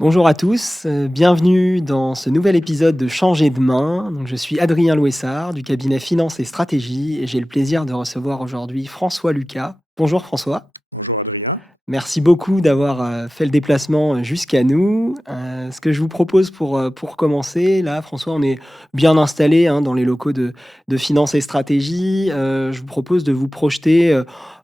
Bonjour à tous, bienvenue dans ce nouvel épisode de Changer de main. Donc, je suis Adrien Louessard du cabinet Finance et Stratégie et j'ai le plaisir de recevoir aujourd'hui François Lucas. Bonjour François, Bonjour Adrien. merci beaucoup d'avoir fait le déplacement jusqu'à nous. Ce que je vous propose pour commencer, là François, on est bien installé dans les locaux de Finance et Stratégie. Je vous propose de vous projeter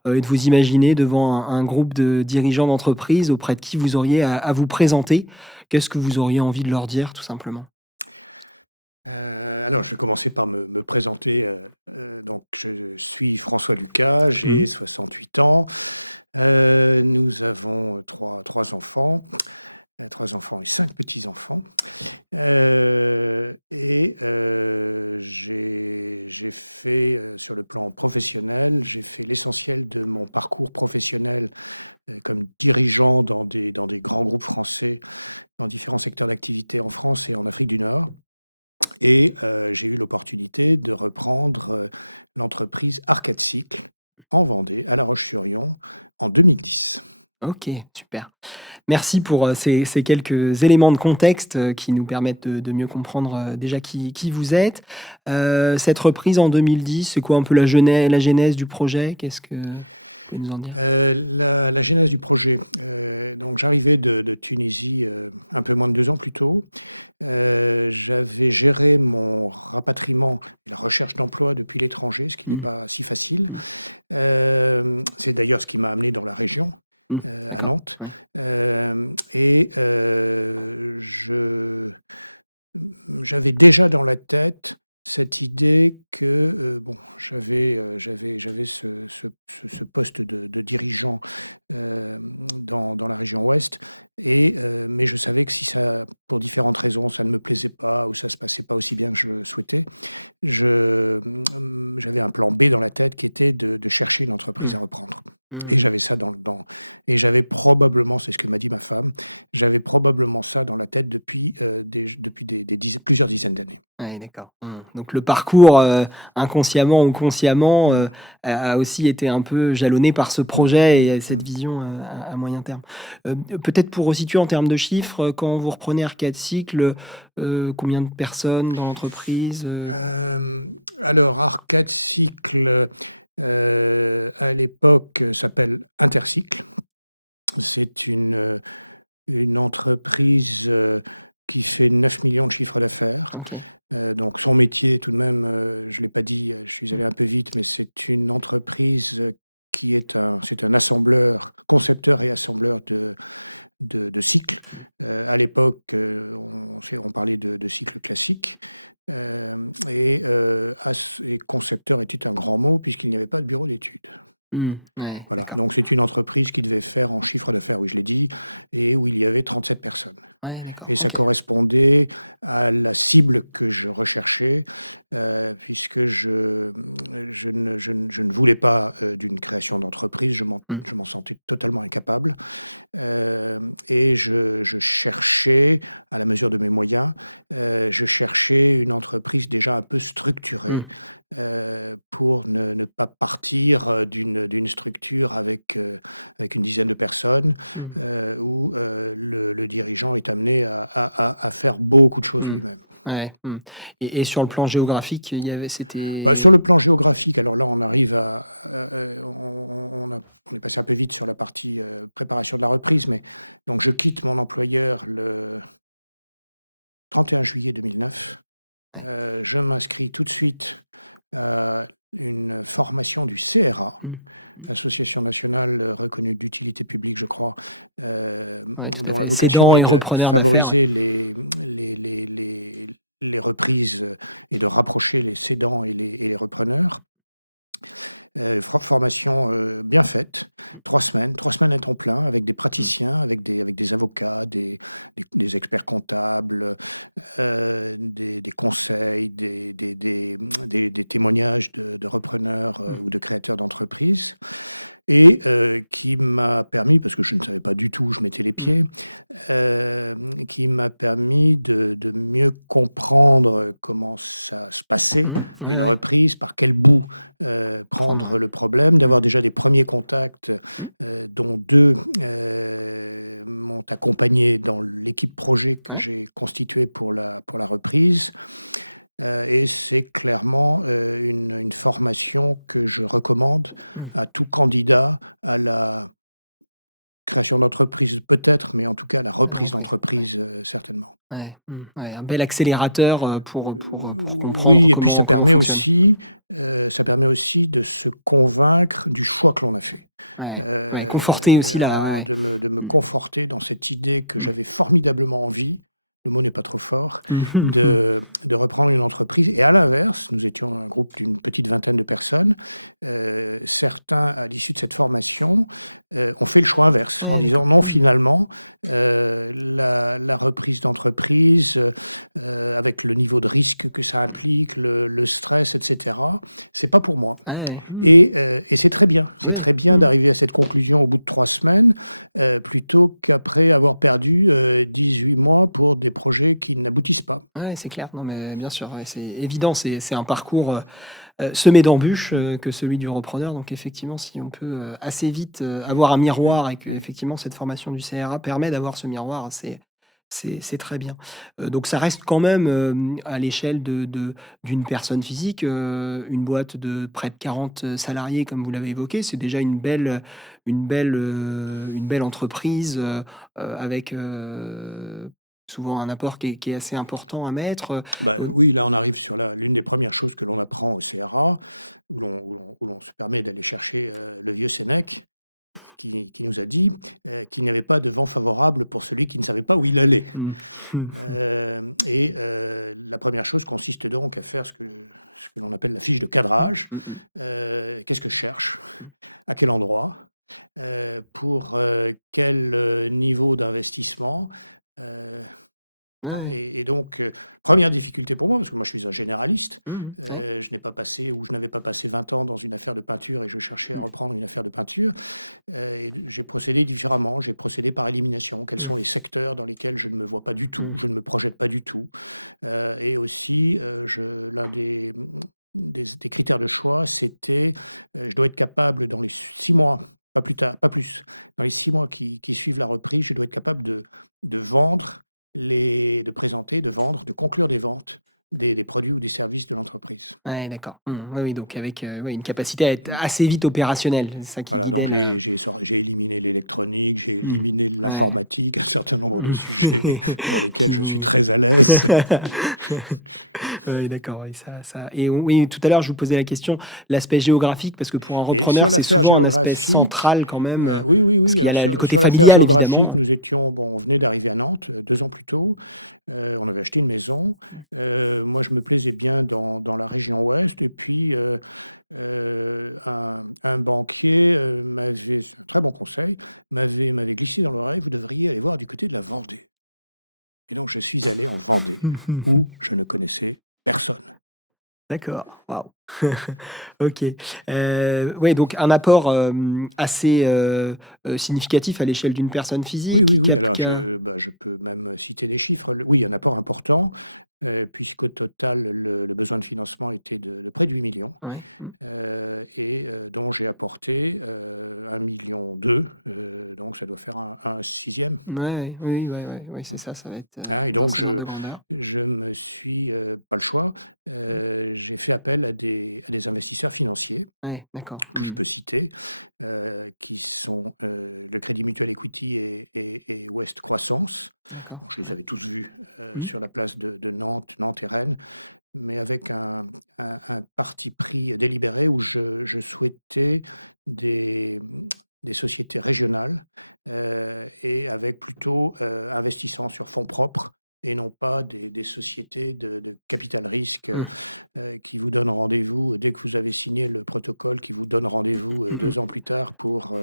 et de vous imaginer devant un groupe de dirigeants d'entreprise auprès de qui vous auriez à vous présenter. Qu'est-ce que vous auriez envie de leur dire tout simplement? Alors je vais commencer par me présenter, donc je suis François Lucas, j'ai Mmh. 68 ans. Nous avons trois enfants, 3 enfants et 5 petits-enfants. J'ai fait, sur le plan professionnel, j'ai fait l'essentiel de mon parcours professionnel, comme dirigeant dans des grands groupes français, dans différents secteurs d'activité en France et en Afrique du Nord. J'ai eu l'opportunité de reprendre, l'entreprise Arcade Cycle en Vendée, à La Roche-sur-Yon, en 2010. OK, super. Merci pour, ces quelques éléments de contexte, qui nous permettent de mieux comprendre, déjà qui vous êtes. Cette reprise en 2010, c'est quoi un peu la genèse du projet? Qu'est-ce que vous pouvez nous en dire? La genèse du projet, donc j'arrivais de Tunisie, un peu moins de 2 ans plus tôt. J'avais géré mon rapatriement et la recherche d'emploi depuis l'étranger, ce qui n'est Mmh. pas si facile. Mmh. C'est d'ailleurs ce qui m'a amené dans la région, Mmh. à D'accord. Nantes. Ouais. J'avais déjà dans la tête cette idée que, bon, j'avais ce poste de dirigeant, dans la région ouest mais je savais que si ça pour différentes raisons, ça ne me plaisait pas ou ça se passait pas aussi bien que je le souhaitais, j'avais un plan B dans la tête qui était de chercher une entreprise Mmh. à reprendre. Et Mmh. j'avais ça et j'avais probablement, c'est ce que m'a dit ma femme, j'avais probablement ça dans la tête depuis plusieurs dizaines d'années. Ouais, d'accord. Mmh. Donc le parcours, inconsciemment ou consciemment, Mmh. a aussi été un peu jalonné par ce Mmh, projet mmh, et cette mmh. vision, à moyen terme. Peut-être pour resituer en termes de chiffres, quand vous reprenez Arcade Cycle, combien de personnes dans l'entreprise, Alors Arcade Cycle, à l'époque, s'appelle Intercycle. C'est une entreprise, qui fait 9 millions de chiffre d'affaires. OK. Donc son métier tout de même, je ne l'ai pas dit, je suis allé un peu vite, mais c'est une entreprise, qui est un assembleur, concepteur et assembleur de cycles. À l'époque, on parlait de cycles classiques. Et concepteur était un grand mot puisqu'il n'y avait pas de bureau d'études. Mmh. Ouais, Voilà, d'accord. donc c'est une entreprise qui devait faire en chiffre d'affaires, oui, je l'ai dit, et où il y avait 37 personnes. Ouais, d'accord. Et ça OK. correspondait à la cible que je recherchais, puisque je ne voulais pas, d'une création d'entreprise, Mmh. je m'en sentais totalement incapable. Je cherchais, à la mesure de mes moyens, je cherchais une entreprise déjà un peu structurée, Mmh. pour ne pas partir, d'une structure avec une dizaine de personnes, Mmh. où, le dirigeant est amené à faire beaucoup de choses Mmh. lui-même. Ouais. Mmh. Et sur le plan géographique, il y avait Bah, c'était sur le plan géographique, alors là, on arrive on est passé un peu vite sur la partie, préparation de la reprise, mais donc je quitte mon employeur le 31 juillet 2009. ouais. Je m'inscris tout de suite à une formation du CRA, Mmh. Mmh. Association nationale, reconnue d'utilité publique, je crois, Ouais, tout à dont la fait. vocation Cédant est et de repreneur d'affaires, ouais. favoriser les reprises, et de rapprocher les cédants et les repreneurs. Formation, bien faite, 3 semaines à temps plein avec des Mmh. praticiens, avec des avocats, des experts comptables, des conseils, des témoignages de repreneurs, Mmh. ou de créateurs d'entreprises. et qui m'a permis, parce que je ne savais pas du tout où je mettais les Mmh. pieds, qui m'a permis de mieux comprendre comment ça se passait, Mmh. Ouais, une ouais. reprise, par quel bout, Prendre. prendre le problème, d'avoir déjà des premiers contacts, Mmh. dont 2 m'ont accompagné dans l'équipe projet que Ouais. j'ai constituée pour la reprise. Et c'est clairement, une formation que je recommande Mmh. à tout candidat à la création d'entreprise peut-être, mais en tout cas à la Ouais, reprise oui. Ouais. d'entreprise, certainement. Ouais. Mmh. Ouais, un bel accélérateur, pour comprendre Oui, et puis comment fonctionne. ça permet aussi de se convaincre du choix que l'on a fait. Ouais. Ouais, conforter aussi la ouais, En ouais. de me Mmh. conforter dans cette idée que Mmh. j'avais formidablement envie, le mot n'est pas trop fort, Mmh mh. Mmh. de reprendre une entreprise, et à l'inverse, nous étions un groupe d'une petite vingtaine de personnes, certains, à l'issue de cette formation, ont fait le choix inverse en Ouais, disant: d'accord. «Non, Mmh. finalement, la reprise d'entreprise, avec le niveau de risque que ça implique, le stress et cetera, c'est pas pour moi». Ouais. Mmh. Et c'est très bien. C'est Ouais. très bien Mmh. d'arriver à cette conclusion au bout de 3 semaines, plutôt qu'après avoir perdu, 18 mois pour des projets qui n'aboutissent pas. Ouais, c'est clair. Non, mais bien sûr, ouais, c'est évident, c'est un parcours, semé d'embûches, que celui du repreneur. Donc effectivement, si on peut, assez vite, Oui, avoir un oui, miroir et oui. qu'effectivement cette formation du CRA permet d'avoir ce miroir, c'est très bien. Donc ça reste quand même, à l'échelle d'une personne physique, une boîte de près de 40 salariés comme vous l'avez évoqué. C'est déjà une belle entreprise, avec, souvent un apport qui est assez important à mettre, Bah, oui, là, on arrive sur la l'une des premières choses que l'on apprend au CRA, où l'on se permet d'aller chercher, le vieux Sénèque qui nous a dit, qu'il n'y avait pas de vent favorable pour celui qui ne savait pas où il allait. Mmh. La première chose consiste donc à faire ce que l'on appelle la fiche de Mmh. cadrage. Mmh mh. Qu'est-ce que je cherche? À quel endroit? Pour, quel, niveau d'investissement? Heu Ouais, Hein, ouais. et donc, 1re difficulté pour moi, parce que moi je suis un généraliste, Mmh mh. Ouais. je n'avais pas passé 20 ans dans une affaire de peinture et je cherchais à Mmh. reprendre une affaire de peinture, et j'ai procédé différemment. J'ai procédé par élimination. Quels sont Mmh. les secteurs dans lesquels je ne me vois pas du tout, Mmh. je ne me projette pas du tout? Et aussi, l'un des critères de choix, c'était, je dois être capable dans les 6 mois, pas plus, dans les 6 mois qui suivent la reprise, je dois être capable de vendre de présenter, de vendre, de conclure des ventes des produits ou des services de l'entreprise. Ouais, d'accord. Mmh. Oui, oui, donc avec, ouais, une capacité à être Mmh. assez vite opérationnel. C'est ça qui Voilà, donc guidait la j'ai éliminé l'électronique, j'ai mmh. éliminé Ouais. l'informatique, un certain nombre de Mmh. sujets dans lesquels Qui je suis vous très à l'aise. oui, d'accord, oui, ça et oui, tout à l'heure, je vous posais la question, l'aspect géographique, parce que pour un Et sur repreneur, c'est l'affaire souvent un aspect géographique, central quand même, oui, oui, parce oui, qu'il y a alors la le côté sur l'affaire familial géographique, évidemment. nous étions on venait d'arriver à Nantes, 2 ans plus tôt, on avait acheté une maison, moi je me plaisais bien dans la région ouest, et puis, un banquier, m'avait c'est un très bon conseil, m'avait glissé dans l'oreille: «Vous devriez aller voir du côté de la Vendée», et donc je suis allé en Vendée, où je ne connaissais personne. D'accord, waouh. OK. Ouais, donc un apport, assez, significatif à l'échelle d'une personne Oui, oui, physique oui, alors qui a je peux même citer des chiffres. Oui, un apport important, puisqu'au total, le besoin de financement était de près de 8 millions, ouais, mmh. dont j'ai apporté, 1,2 million, donc ça doit faire un 6e. Ouais, ouais, oui, oui, ouais, ouais, ouais, c'est ça, ça va être, Hein, et dans donc ces ordres de grandeur. je me suis, pas le choix, j'ai fait appel à des investisseurs financiers Ouais, d'accord. que je Mmh. peux citer, qui sont, le Crédit Mutuel Equity et Ouest Croissance. D'accord. Bon, je les avais tous vus, Mmh. sur la place de Nantes et Rennes, mais avec un parti pris délibéré où je souhaitais des, des sociétés régionales, et avec plutôt, investissant sur fonds propres et non pas des sociétés de capital risque, Mmh. qui vous donnent rendez-vous dès que vous avez signé le protocole, qui vous donne rendez-vous, Mmh 2 mh. ans plus tard pour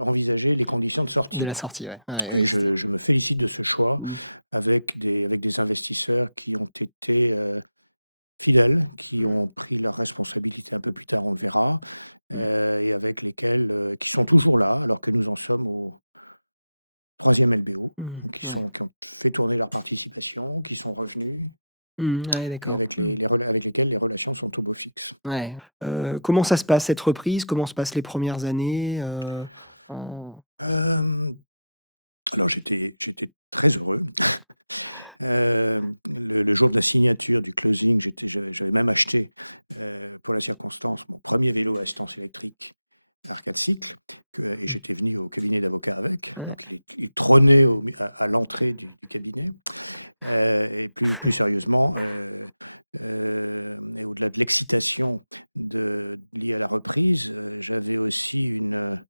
envisager les conditions de De sortie. la sortie, ouais. Ouais, Et ouais, c'était je me félicite de ce choix mmh. avec des investisseurs qui ont été, fidèles, qui ont pris leurs responsabilités un peu plus tard, on le verra, et avec lesquels, qui sont toujours là, alors que nous en sommes au 3e LBO, Mmh. donc Ouais. qui ont fait tourner leur participation, qui sont revenus Ouais, et d'accord. avec avec lesquels les relations sont au beau fixe. Ouais. Comment ça se passe cette reprise? Comment se passent les premières années, en Hem, alors j'étais très heureux. Le jour de la signature du closing, j'avais même acheté, pour la circonstance, mon premier vélo à assistance électrique à 4 cycles et j'étais venu au cabinet d'avocat avec. ouais. Donc il trônait à l'entrée du cabinet. Et plus sérieusement, et au-delà de l'excitation liée à la reprise, j'avais aussi une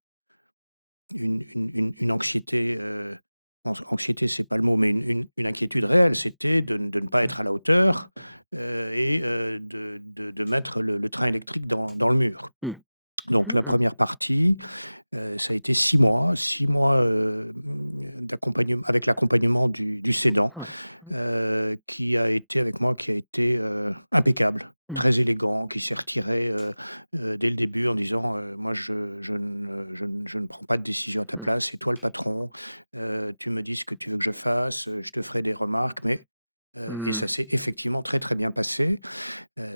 anxiété, anxiété, c'est pas le mot, mais une inquiétude réelle. C'était de ne pas être à la hauteur, et de mettre le train électrique dans le mur. Mmh. Donc la Mmh. première partie, ça a été 6 mois, avec l'accompagnement du cédant, Ouais. qui a été, impeccable, Mmh. très élégant, qui s'est retiré, dès le début en disant, «Moi je ne prends pas de décision à ta Mmh. place, c'est toi le patron, tu me dis ce que tu veux que je fasse, je te ferai des remarques, mais» et Mmh. ça s'est effectivement très, très bien passé.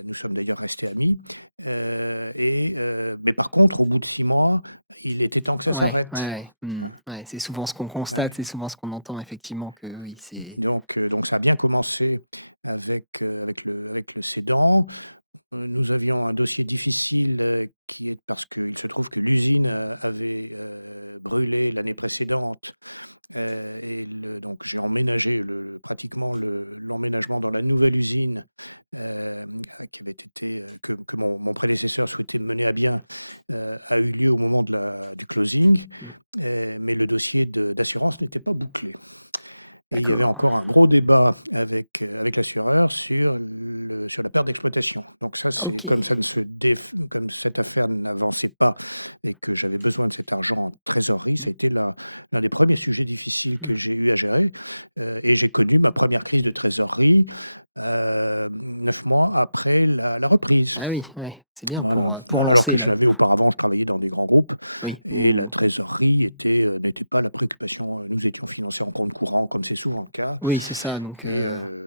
Nous sommes d'ailleurs restés amis, mais par contre, au bout de 6 mois, il était temps que ça Ouais, ouais, s'arrête. ouais. Mmh. Hein, Ouais, c'est souvent ce qu'on constate, ouais. c'est souvent ce qu'on entend effectivement que oui, c'est Donc ça a bien commencé avec le cédant. Nous avions un dossier difficile, qui est parce qu'il se trouve que l'usine, avait, brûlé l'année précédente. Et donc j'ai emménagé pratiquement l'emménagement dans la nouvelle usine, qui avait été, que mon prédécesseur souhaitait mener à bien, a eu lieu au moment du closing, mmh, mais le dossier d'assurance n'était pas bouclé. Et il y avait d'accord. encore un gros débat avec l'assureur sur la perte d'exploitation. Donc ça, c'est OK. comme ça ne se déf comme cette affaire n'avançait pas et que j'avais besoin de cet argent en trésorerie, ça a été l'un des premiers sujets difficiles que Mmh. j'ai eu à gérer, et j'ai connu ma première crise de trésorerie, 9 mois après la reprise. Ah oui, ouais, c'est bien Voilà, pour hein, alors que lancer je là. n'avais auparavant, je travaillais dans des grands groupes Oui. et la Mmh. trésorerie n'était pas la préoccupation. Nous étions financés en compte courant comme c'est souvent le cas Oui, c'est ça donc et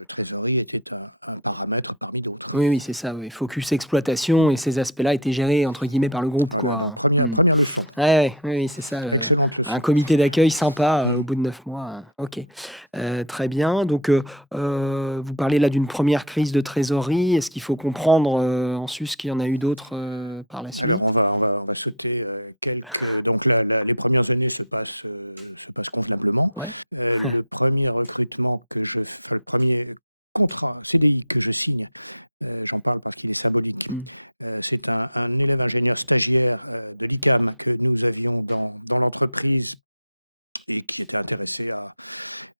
trésorerie était un paramètre parmi d'autres. oui, oui, c'est ça, oui. Focus exploitation et ces aspects-là étaient gérés entre guillemets «par le groupe» Voilà, quoi, donc hein. Mmh. 1re leçon, Ouais, ouais, oui, oui, c'est ça, excellente un leçon. comité d'accueil sympa, au Mmh. bout de 9 mois, OK. Très bien, donc vous parlez là d'une première crise de trésorerie. Est-ce qu'il faut comprendre, en sus qu'il y en a eu d'autres, par la Alors suite? on va sauter, quelques donc les premières années se passent convenablement. Ouais. Le premier recrutement le premier contrat CDI que je signe, j'en parle parce qu'il est symbolique. Mmh. C'est un élève ingénieur stagiaire, de l'ICAM que nous avions dans l'entreprise et qui était intéressé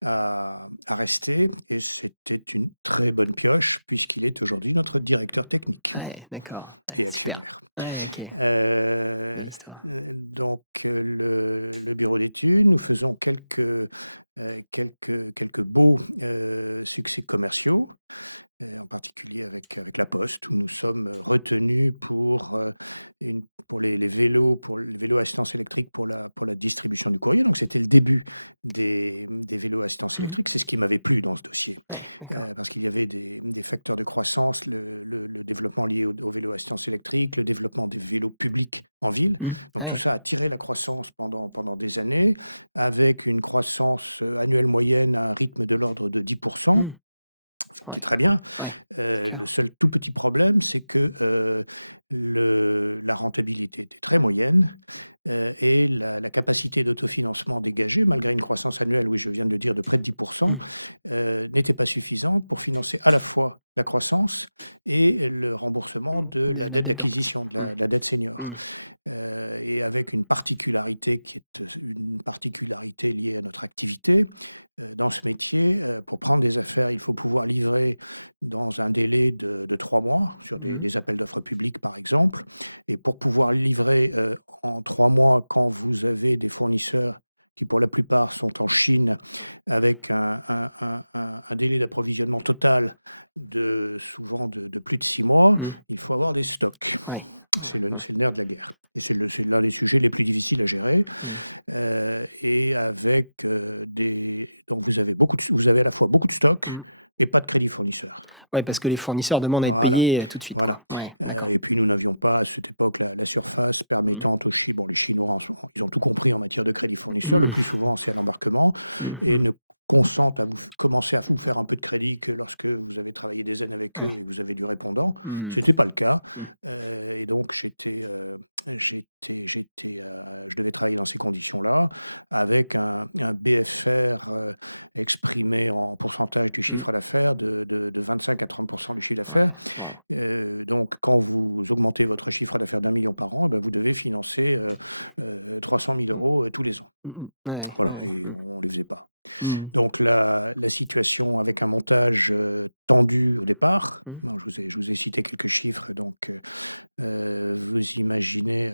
à rester et c'était une très bonne pioche puisqu'il est aujourd'hui notre directeur technique Ouais, d'accord. Ouais, et super. actionnaire. Ouais, OK. Heu Belle histoire. donc le bureau d'études, nous faisons quelques beaux, succès commerciaux. En particulier avec La Poste, où nous sommes retenus pour les vélos à assistance électrique pour la distribution du courrier. Donc c'était le début des vélos à assistance Mmh. électrique. C'est ce qui m'avait plu dans ce dossier, Ouais, d'accord. parce qu'il y avait des facteurs de croissance, le développement lié aux vélos à assistance électrique, le développement des vélos publics en ville. Mmh. Donc tout Ouais. ça a tiré la croissance pendant des années, avec une croissance, annuelle moyenne à un rythme de l'ordre de 10, Mmh. ce qui Ouais, est très bien. ouais, c'est Le clair. seul tout petit problème, c'est que, la rentabilité était très moyenne, et la capacité d'autofinancement dégagée, malgré une croissance annuelle, oui, je viens de le dire, de près de 10, Mmh. n'était pas suffisante pour financer à la fois la croissance et le remboursement de la La dette dette d'emprunt. d'acquisition, Mmh. de la dette senior. Mmh. Et avec une particularité qui est, une particularité liée à notre activité. Dans ce métier, pour prendre des affaires, il faut pouvoir livrer dans un délai de 3 mois sur Mmh. des appels d'offres publics, par exemple. Et pour pouvoir livrer, en 3 mois, quand vous avez des fournisseurs qui pour la plupart sont en Chine, avec un délai d'approvisionnement total souvent de plus de 6 mois, Mmh. il faut avoir des stocks. Ouais. C'est le nerf de la guerre et c'est l'un des sujets les plus difficiles à gérer, Mmh. et avec, donc vous avez à la fois beaucoup de stocks Mmh. et pas de crédit fournisseur. Ouais, parce que les fournisseurs demandent à être Voilà, payés, tout de suite, voilà, quoi. Ouais, d'accord. et puis nous n'avions pas à cette époque la surface Mmh. permettant bon, les Chinois ils ont tout compris en matière de crédit fournisseur. Le Mmh. plus souvent, c'est à l'embarquement et Mmh. ne consentent à commencer à vous faire un peu de crédit que lorsque vous avez travaillé des années avec eux Ouais. et que vous avez du répondant. Mmh. C'était pas le cas, Mmh. et donc je devais travailler dans ces conditions-là avec un BFR, exprimé en pourcentage du Mmh. chiffre d'affaires de 25 à 30 du chiffre d'affaires. Ouais. Waouh. Donc quand vous augmentez votre chiffre d'affaires d'1 million par an, eh ben, vous devez financer, 300 000 € tous les ans. Mmh mh. Ouais, Voilà, ouais. et Mmh. on ne les faisait pas. Mmh. Donc la situation avec un montage, tendu au départ, Mmh. bon, je vous ai cité quelques chiffres, donc vous imaginez,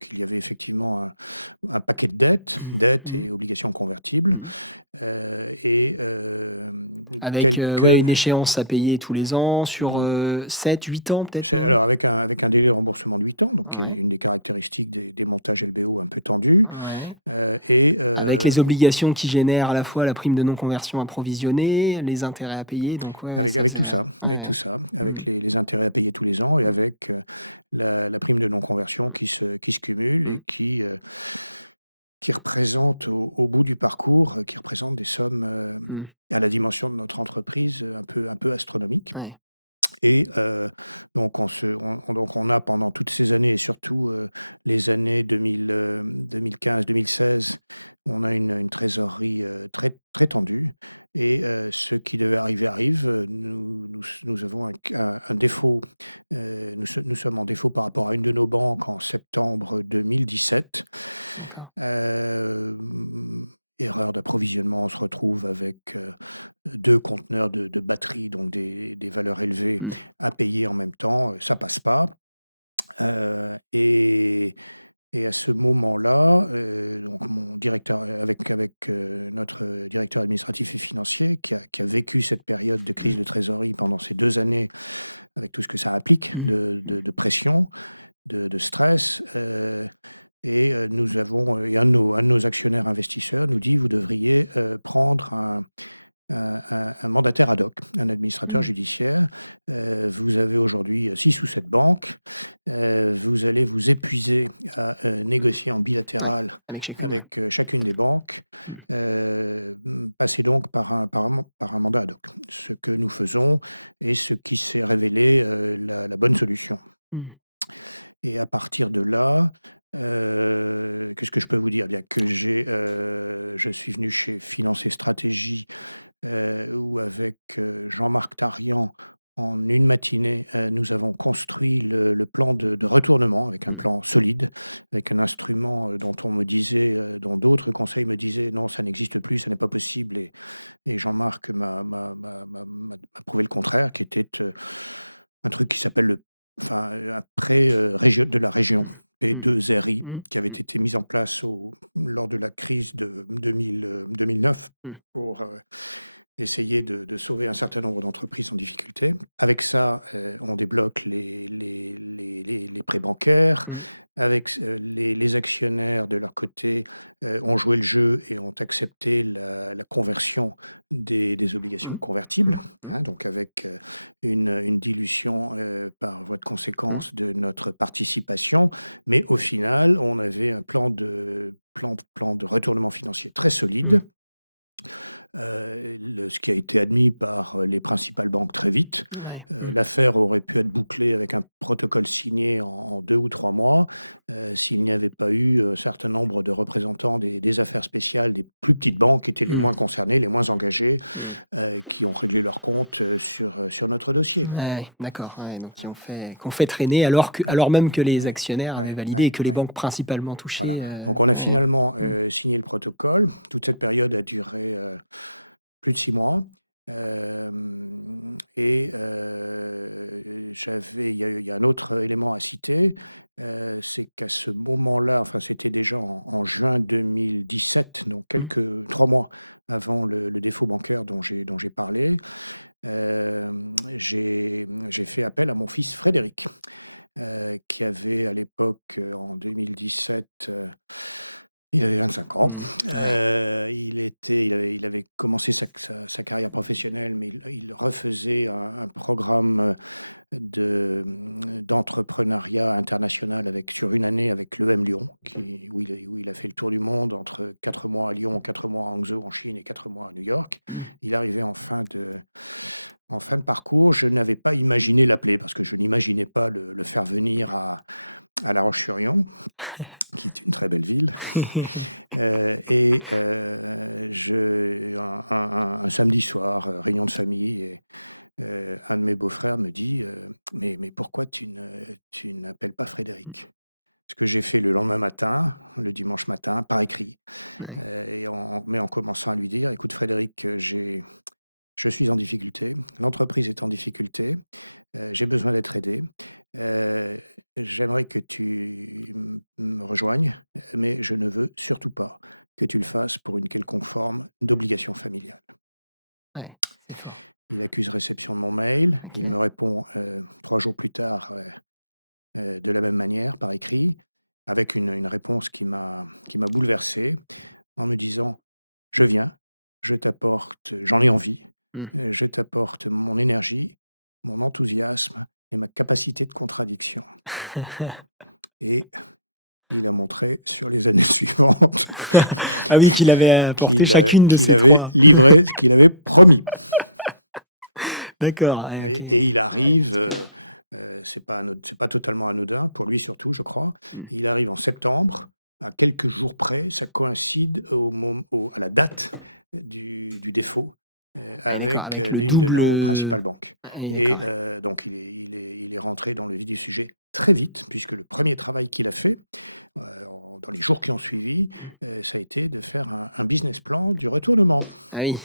qu'il y avait effectivement un paquet de dettes Mmh. et obligations convertibles, Mmh. et Avec, ouais, quelques une échéance à payer tous les ans sur, 7-8 ans peut-être C'est même? alors avec un délai de remboursement de 8 ans, donc qui est Ouais, une des caractéristiques des montages LBO un peu tendus, ouais. et Avec les obligations qui génèrent à la fois la prime de non-conversion à provisionner, les intérêts à payer, donc ouais, ouais, avec ça avec faisait tout ça, avec tout ouais. ça, Mmh. avec les intérêts à payer tous les ans et avec, la prime de non-conversion qui se cumule Mmh. et qui représente au bout du parcours, qui représente des sommes, Mmh. à la dimension de notre entreprise, un peu astronomiques. Ouais. Et donc on a pendant toutes ces années et surtout, les années 2015-2016, on a une trésorerie, très très tendue et ce qui devait arriver arrive. Nous avons un défaut, nous sommes en défaut par rapport à une de nos banques en septembre 2017. D'accord. Hem, Erreur d'approvisionnement, on se retrouve avec, 2 conteneurs de batteries, donc des valeurs élevées Mmh. à payer en même temps, ça passe pas, et à ce moment-là, donc mon directeur, notre directeur administratif et financier qui a vécu cette période de crise de trésorerie pendant ces 2 années avec tout ce que ça implique Mmh. de pression, de stress, nous avons, et un de nos actionnaires investisseurs nous dit: «Vous devriez, prendre un mandataire ad hoc, un administrateur Mmh. judiciaire. Vous avez aujourd'hui 6 ou 7 banques. Vous allez vous épuiser à, négocier en Ouais, bilatéral avec chacune, ouais. avec, chacune des banques. Mmh. Passez donc par un mandat ad hoc». Ce que nous faisons et ce qui s'est révélé, la bonne solution. Mmh. Et à partir de là, qu'est-ce que je peux vous dire? Bien que je suis venu chez Finance et Stratégie, où avec, Jean-Marc Tarian, en une matinée, nous avons construit le plan de retournement avec un Mmh. plan solide, avec un instrument, dont d'autres conseils me disaient: «Non, ça n'existe plus, ça n'est pas possible», et Jean-Marc m'a prouvé le contraire, qui était, un truc qui s'appelle un prêt, de la région, Mmh. P2RI, Mmh. qui avait Mmh. été mis en place lors de la crise de 2009 Mmh. pour, essayer de sauver un certain nombre d'entreprises en difficulté. Avec ça, on débloque les prêts bancaires. Mmh. Avec les actionnaires de leur côté, ont joué le jeu et ont accepté la conversion des obligations Mmh. convertibles, Mmh. hein, donc avec, une dilution, par voie de Mmh. conséquence de notre participation. Mais au final, on avait un plan de retournement financier très Mmh. solide. Ce qui a été admis par, les principales banques très vite. Ouais. Mmh. L'affaire aurait pu être bouclée avec un protocole signé en 2 ou 3 mois, s'il n'y avait pas eu un certain nombre de représentants des affaires spéciales des plus petites banques qui étaient les Mmh. moins concernées, les moins engagées, Mmh. qui ont réglé leur compte, sur notre dossier. Ouais, d'accord, ouais, donc qui ont fait traîner Ouais, alors même que les ouais, actionnaires avaient ouais, validé ouais, et que les ouais. banques principalement Voilà. touchées, Donc on a ouais. finalement, Mmh. signé le protocole. Toute cette période a duré, plus de 6 mois. Il y a un autre élément à citer, c'est qu'à ce moment-là, enfin, c'était déjà en juin 2017, donc Mmh. quelques 3 mois avant le défaut bancaire dont j'ai parlé, j'ai fait appel à mon fils Frédéric, qui avait à l'époque, en 2017, il avait 25 ans. Mmh. Ouais. Il avait commencé sa carrière professionnelle, mais il refaisait un programme, d'entrepreneuriat international sur une année avec l'EM Lyon, où il a fait le tour du monde entre 4 mois à Lyon, 4 mois à Hangzhou en Chine et 4 mois à New York. Mmh. Il arrivait en fin de parcours. Je n'avais pas imaginé l'appeler parce que je n'imaginais pas le faire venir à La Roche-sur-Yon, qui est une très belle ville. Un samedi soir, réunion de famille, et un de mes beaux-frères me dit, «Mais pourquoi tu n'appelles pas Frédéric?» Ce que j'ai fait le lendemain matin, le dimanche matin, par écrit, Ouais. en commençant à lui dire: «Écoute Frédéric, je suis en difficulté, l'entreprise est en difficulté, j'ai besoin d'être aidé, heu, j'aimerais que tu me rejoignes, mais je ne veux surtout pas que tu le fasses pour une quelconque forme d'obligation familiale». Ouais, c'est fort. Il accuse réception de mon mail, il OK. me répond, 3 jours plus tard, de la même manière, par écrit, avec une réponse qui m'a bouleversé, en me disant: «Je viens, je t'apporte j'en ai envie, Mmh. je t'apporte mon énergie, mon enthousiasme et ma capacité de contradiction», et il a montré sur les années suivantes Ah oui, qu'il avait apporté chacune de qu'il ces avait 3. livré ce qu'il avait promis. D'accord, ouais, OK. Et il arrive, c'est pas totalement anodin, pour lui surtout, je crois. Mmh. Il arrive en septembre, à quelques jours près, ça coïncide à la date du défaut, Ouais, d'accord, avec, avec le l'une de double, nos principales banques, oui, et d'accord. donc il est rentré dans le vif du sujet très vite, puisque le premier travail qu'il a fait, dans les jours qui ont suivi, Mmh. ça a été de faire un business plan du retournement. Ah oui,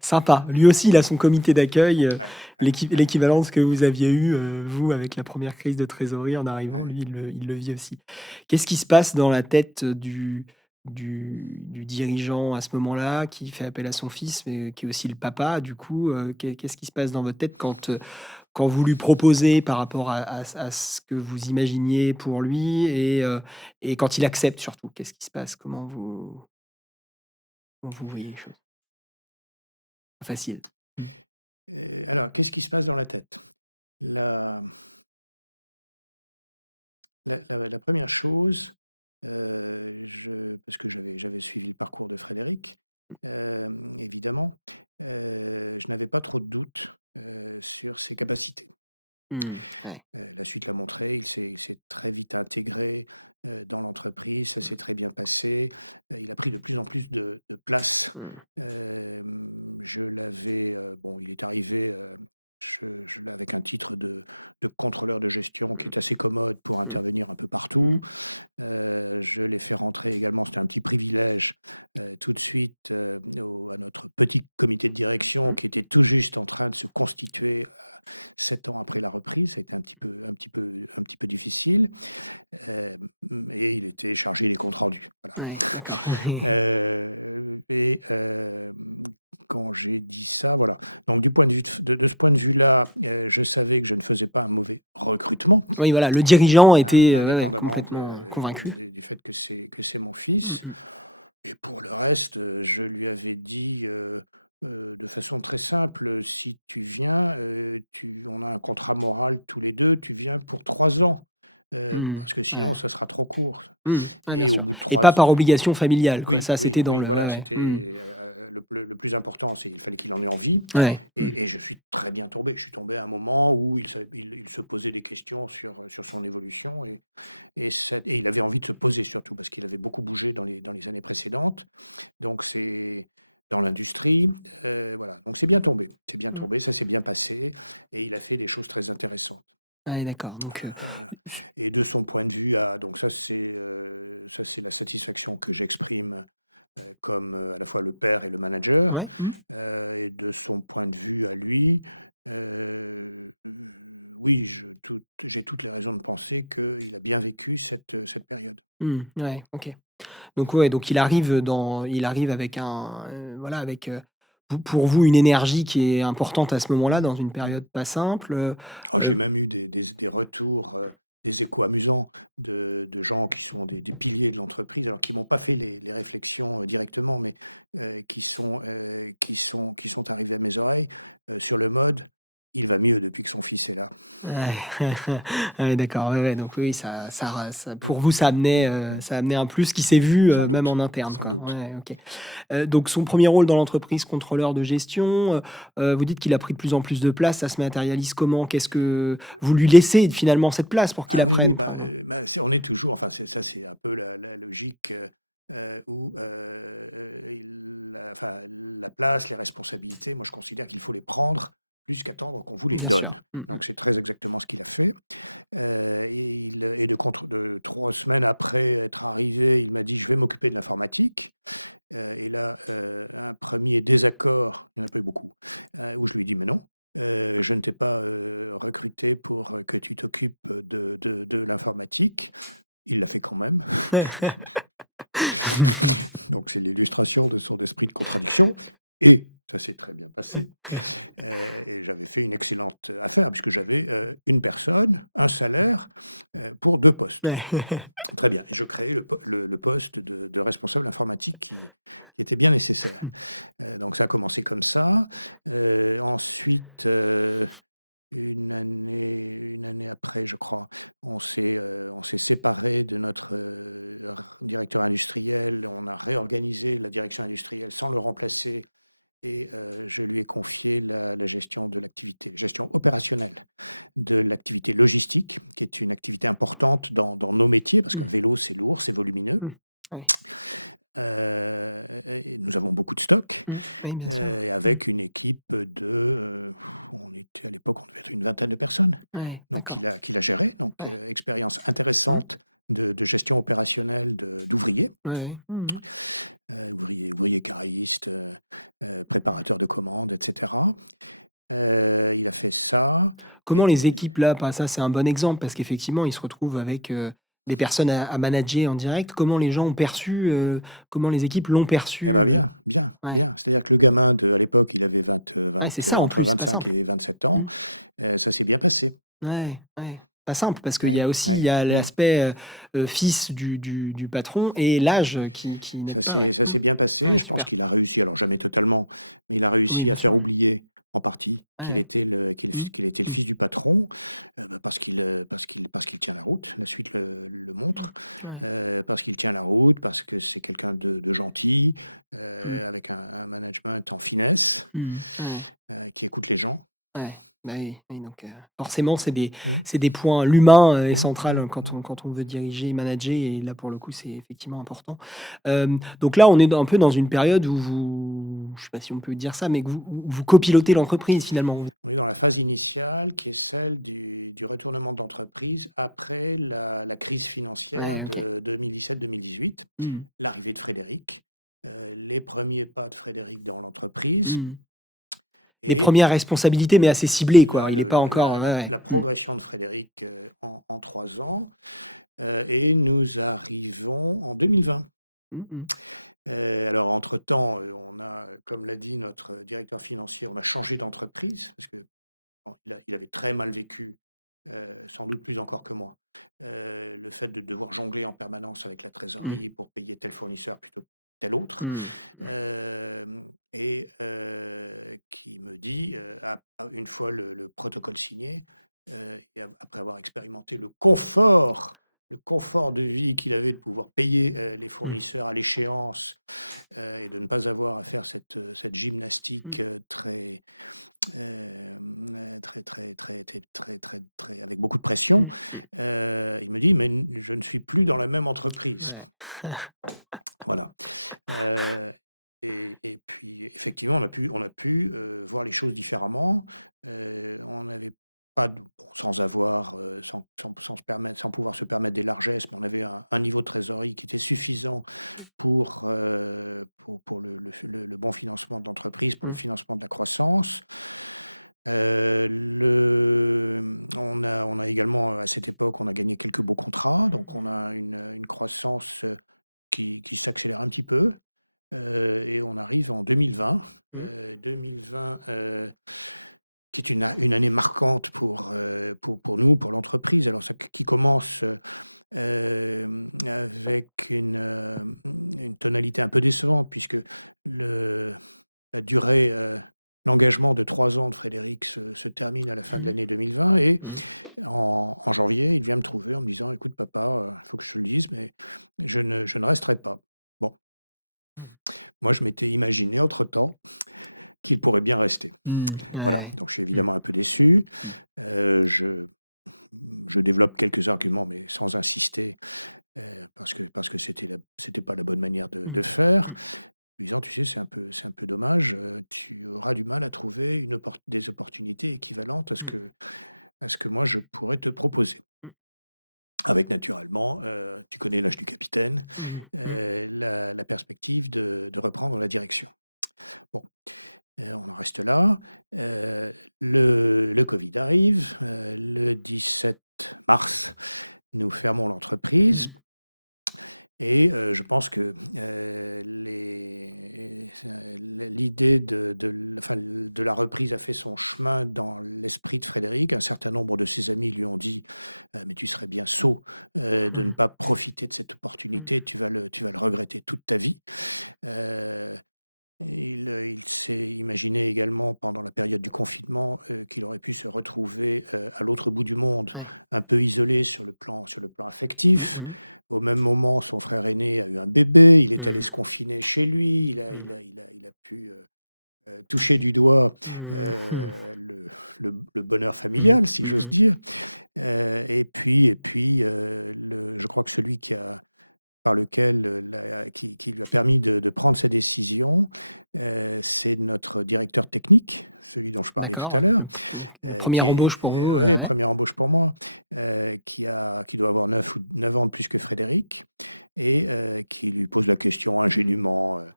sympa. Lui aussi, il a son comité d'accueil, Ouais, ouais, ouais, l'équivalent de ce que ouais. vous aviez eu, vous, avec la première crise de trésorerie en arrivant, Ouais. lui, il le vit aussi. Qu'est-ce qui se passe dans la tête du dirigeant à ce moment-là, qui fait appel à son fils, mais qui est aussi le papa, du coup, qu'est-ce qui se passe dans votre tête quand vous lui proposez par rapport à ce que vous imaginiez pour lui et quand il accepte surtout? Qu'est-ce qui se passe? Comment vous voyez les choses? Pas facile. Mmh. Alors, qu'est-ce qui se passe dans la tête? La la 1re chose, parce que j'avais suivi le parcours de Frédéric, évidemment, je n'avais pas trop de doutes, sur ses capacités. Mmh, ouais. La suite l'a montré, il s'est très vite intégré, dans l'entreprise, ça s'est très bien passé, il a pris de plus en plus de place. Mmh. Je l'avais, bon, il est arrivé, je l'ai avec un titre de contrôleur de gestion qui est assez commode pour Mmh. intervenir un peu Mmh. partout. Je l'ai fait rentrer également, c'était un petit privilège, tout de suite, à notre petit comité de direction qui était tout juste en train de se constituer, 7 ans après la reprise. Ça a été un petit peu difficile, et il était chargé des comptes rendus, voilà. Ouais, d'accord. Quand j'ai dit ça, voilà. Donc du point de vue de ce point de vue-là, je savais que je ne faisais pas un mauvais recrutement. Oui, voilà, le dirigeant était, ouais, ouais, Indépendamment complètement, convaincu. du fait que c'est mon fils, Mmh. et pour le reste, je lui avais dit, de façon très simple: «Si tu viens, on a un contrat moral tous les 2, tu viens pour 3 ans, Mmh. parce que Ouais. sinon ça sera trop court», Mmh. Ouais, bien et au sûr bout de et 3. pas par obligation familiale, quoi. Oui, Ça, oui, c'était dans oui, le ouais, voilà, ouais. Mmh. c'était, le plus important, c'est il fallait qu'il en ait envie, Ouais. Mmh. et je suis très bien tombé. Je suis tombé à un moment où il se posait des questions sur son évolution, et il avait envie de se poser surtout parce qu'il avait beaucoup bougé dans les années précédentes. Donc c'est dans l'industrie, voilà, donc c'est bien Mmh. tombé, ça s'est bien passé, et il a fait des choses très intéressantes. Ouais, d'accord, donc Et de son point de vue à donc ça c'est la satisfaction que j'exprime comme, à la fois le père et le manager, Ouais. Mmh. et de son point de vue à lui, oui, j'ai toutes les raisons de penser qu'il a bien vécu cette période. Mmh. Ouais, OK. Donc ouais, donc il arrive avec voilà, avec, pour vous une énergie qui est importante à ce moment-là, Mmh. dans une Mmh. période pas simple, Oh, j'ai heu même eu des retours, des échos amusants de gens qui sont des piliers de l'entreprise, alors qui m'ont pas fait les réflexions, directement, mais qui sont arrivés à mes oreilles, sur le mode: «Il va mieux depuis que son fils est là». Ouais. Ouais, d'accord, ouais, ouais, donc oui, ça Mmh. pour vous, Mmh. Mmh. ça amenait un plus qui s'est Oui, vu, sans même en doute, interne, sans quoi. doute. Ouais, OK. Donc son premier rôle dans l'entreprise, contrôleur de gestion, vous dites qu'il a pris de plus en plus de place, ça se matérialise comment? Qu'est-ce que vous lui laissez finalement cette place pour qu'il Ah oui, oui, apprenne, bah, quoi? on est toujours, enfin, c'est un peu la logique, où, enfin, la place, les responsabilités, moi je considère qu'il faut les prendre plus qu'attendre qu'on vous les Bien sûr. donne. Mmh mh. Donc c'est très exactement ce qu'il a fait, et de 3 semaines après être arrivé, il m'a dit: «Je vais m'occuper de l'informatique», et là, un premier désaccord, il n'y en a pas eu beaucoup, où je lui ai dit: «Mais non, je ne t'ai pas, recruté pour, que tu t'occupes de l'informatique». Il l'a fait quand même. Donc c'est l'illustration de son esprit de contradiction, et ça s'est très bien passé, et j'avais fait une excellente affaire puisque j'avais, une personne, un salaire, pour 2 postes. Ouais. Très bien, et je créais le poste de responsable informatique qui était bien nécessaire. Donc ça a commencé comme ça. Ensuite, une année après, je crois, on s'est séparés de notre, directeur industriel. On a réorganisé la direction industrielle sans le remplacer, et je lui ai confié la gestion de l'activité, gestion opérationnelle de l'activité logistique, qui est une activité importante dans nos métiers, parce qu'un Mmh. vélo, c'est lourd, c'est volumineux. Mmh. Ouais. Et nous avons beaucoup de stocks, Mmh. Oui, bien sûr. et Mmh. avec une équipe de, on était à l'époque, on devait être une vingtaine de personnes, Ouais, donc d'accord. qu'il a géré, donc Ouais. expérience Mmh. intéressante de gestion opérationnelle d'ouvriers, Ouais, ouais. Mmh mh. ouvriers caristes, préparateurs de commandes, et cetera. Il a fait ça, Comment et les équipes là, bah, ça c'est un bon exemple parce qu'effectivement ils se retrouvent avec, des personnes à manager en direct. Comment les gens ont perçu, comment les équipes l'ont eh perçu, ben, bien, bien, Ouais. bien. C'est-à-dire que le gamin à l'époque, il avait Ouais, c'est ça en entre plus, pas 25 simple. et 27 ans, Mmh. ça s'est bien passé. Ouais, ouais. Pas simple parce qu'il y Ouais, a aussi il ouais, y a ouais. l'aspect, fils du patron et l'âge qui n'aide pas, ouais. Ça Mmh. s'est bien passé. Ouais, Je pense super. qu'il a réussi, alors jamais totalement, mais il a Oui, réussi à bien sûr. faire oublier, en partie, Ouais. Mmh. qu'il était le Mmh. fils du patron, parce qu'il tient la route. La suite le montre, Ouais. parce qu'il tient la route, parce que c'est quelqu'un de gentil, Mmh. avec un management en finesse, Mmh. Mmh. qui écoute les gens. Ouais, bah, oui, oui, donc forcément Mmh, c'est des points l'humain, est mmh, central, mmh, mmh. quand on veut diriger et manager et là, pour le coup, c'est effectivement important. Donc là, on est un peu dans une période où vous je sais pas si on peut dire ça, mais que vous copilotez l'entreprise finalement? On est dans la phase initiale qui est celle du retournement d'entreprise après la crise financière Ouais, OK. de 2017-2018, Mmh. l'arrivée de Frédéric, les premiers pas de Frédéric dans l'entreprise, Mmh. Les et premières responsabilités, mais assez ciblées, quoi. la Il est le pas la encore la ouais, la ouais. la Mmh. progression de Frédéric, en 3 ans, et nous arrivons en 2020. Mmh mh. Alors entre-temps, on a, comme l'a dit notre directeur financier, on a changé d'entreprise parce que bon, il avait très mal vécu, sans doute plus encore que moi, le fait de devoir jongler en permanence avec la Mmh. trésorerie pour payer tel fournisseur plutôt que tel autre, Mmh. et qui me dit, une fois le protocole signé, et après avoir expérimenté le confort de vie qu'il avait de pouvoir payer, les Mmh. fournisseurs à l'échéance, et de ne pas avoir à faire cette gymnastique, Mmh. très avec beaucoup de pression. Mmh. Mmh. Il me dit: «Mais je ne suis plus dans la même entreprise». Ouais. Voilà, heu et puis effectivement, on a pu, voir les choses différemment. On avait pas de bon, sans avoir, sans pouvoir se permettre des largesses, mais on avait un niveau de trésorerie qui était suffisant pour le bon financement de l'entreprise, pour le Mmh. financement de la croissance. On a également, à cette époque, on a gagné quelques beaux contrats, donc on a une croissance, qui s'accélère un petit peu, et on arrive en 2020, Mmh. 2020, qui est une année marquante pour nous, pour l'entreprise. Alors ça qui commence, avec une tonalité un peu décevante puisque le la durée, l'engagement de 3 ans de Frédéric se termine à la fin de Mmh. l'année 2020 et Mmh. en janvier, il vient me trouver en me disant: «Écoute papa, il faut que je te le dise, mais je ne resterai pas». Bon, moi je m'étais imaginé entre-temps qu'il pourrait bien rester. Mmh. Voilà, Ouais. donc je suis Mmh. évidemment un peu déçu. Mmh. Heu, je je développe quelques arguments, mais sans insister, parce que c'était pas la bonne manière de Mmh. faire. Mmh. Lui disant: «Tu sais, c'est un peu dommage, tu auras du mal à trouver des opportunités équivalentes Mmh. à ce que moi je pourrais te proposer». Mmh. Avec naturellement, tu connais l'âge du capitaine, Mmh. Mmh. la perspective de reprendre la direction. Bon, on en reste là. Le covid arrive, le 17 mars, nous fermons l'entreprise. Mmh. Et je pense que, l'idée de la reprise a fait son chemin dans l'esprit de Frédéric. Un certain nombre de ses amis lui ont dit: «Mais tu serais bien sot, de ne Mmh. pas profiter de cette Mmh. opportunité, tu vas le regretter toute ta vie». Heu, il s'est imaginé également pendant la période du confinement, qu'il aurait pu se retrouver, à l'autre bout du monde, Ouais. un peu isolé sur le plan Mmh affectif. mh. Au même moment, son frère aîné a eu un bébé, il est allé Mmh. se confiner chez lui, Mmh. il a pu, toucher du doigt, Mmh. le bonheur Mmh. familial, si Mmh j'ose mh. dire. Et puis, je crois que celui par lequel, qui lui a permis de prendre sa décision, c'est notre directeur technique, celui dont je parlais tout à D'accord. l'heure, Mmh. qui 1re est embauche pour vous, ouais, ouais. 1re embauche pour moi, qui doit avoir 9 ans de plus que Frédéric et qui lui pose la question ingénument, heu,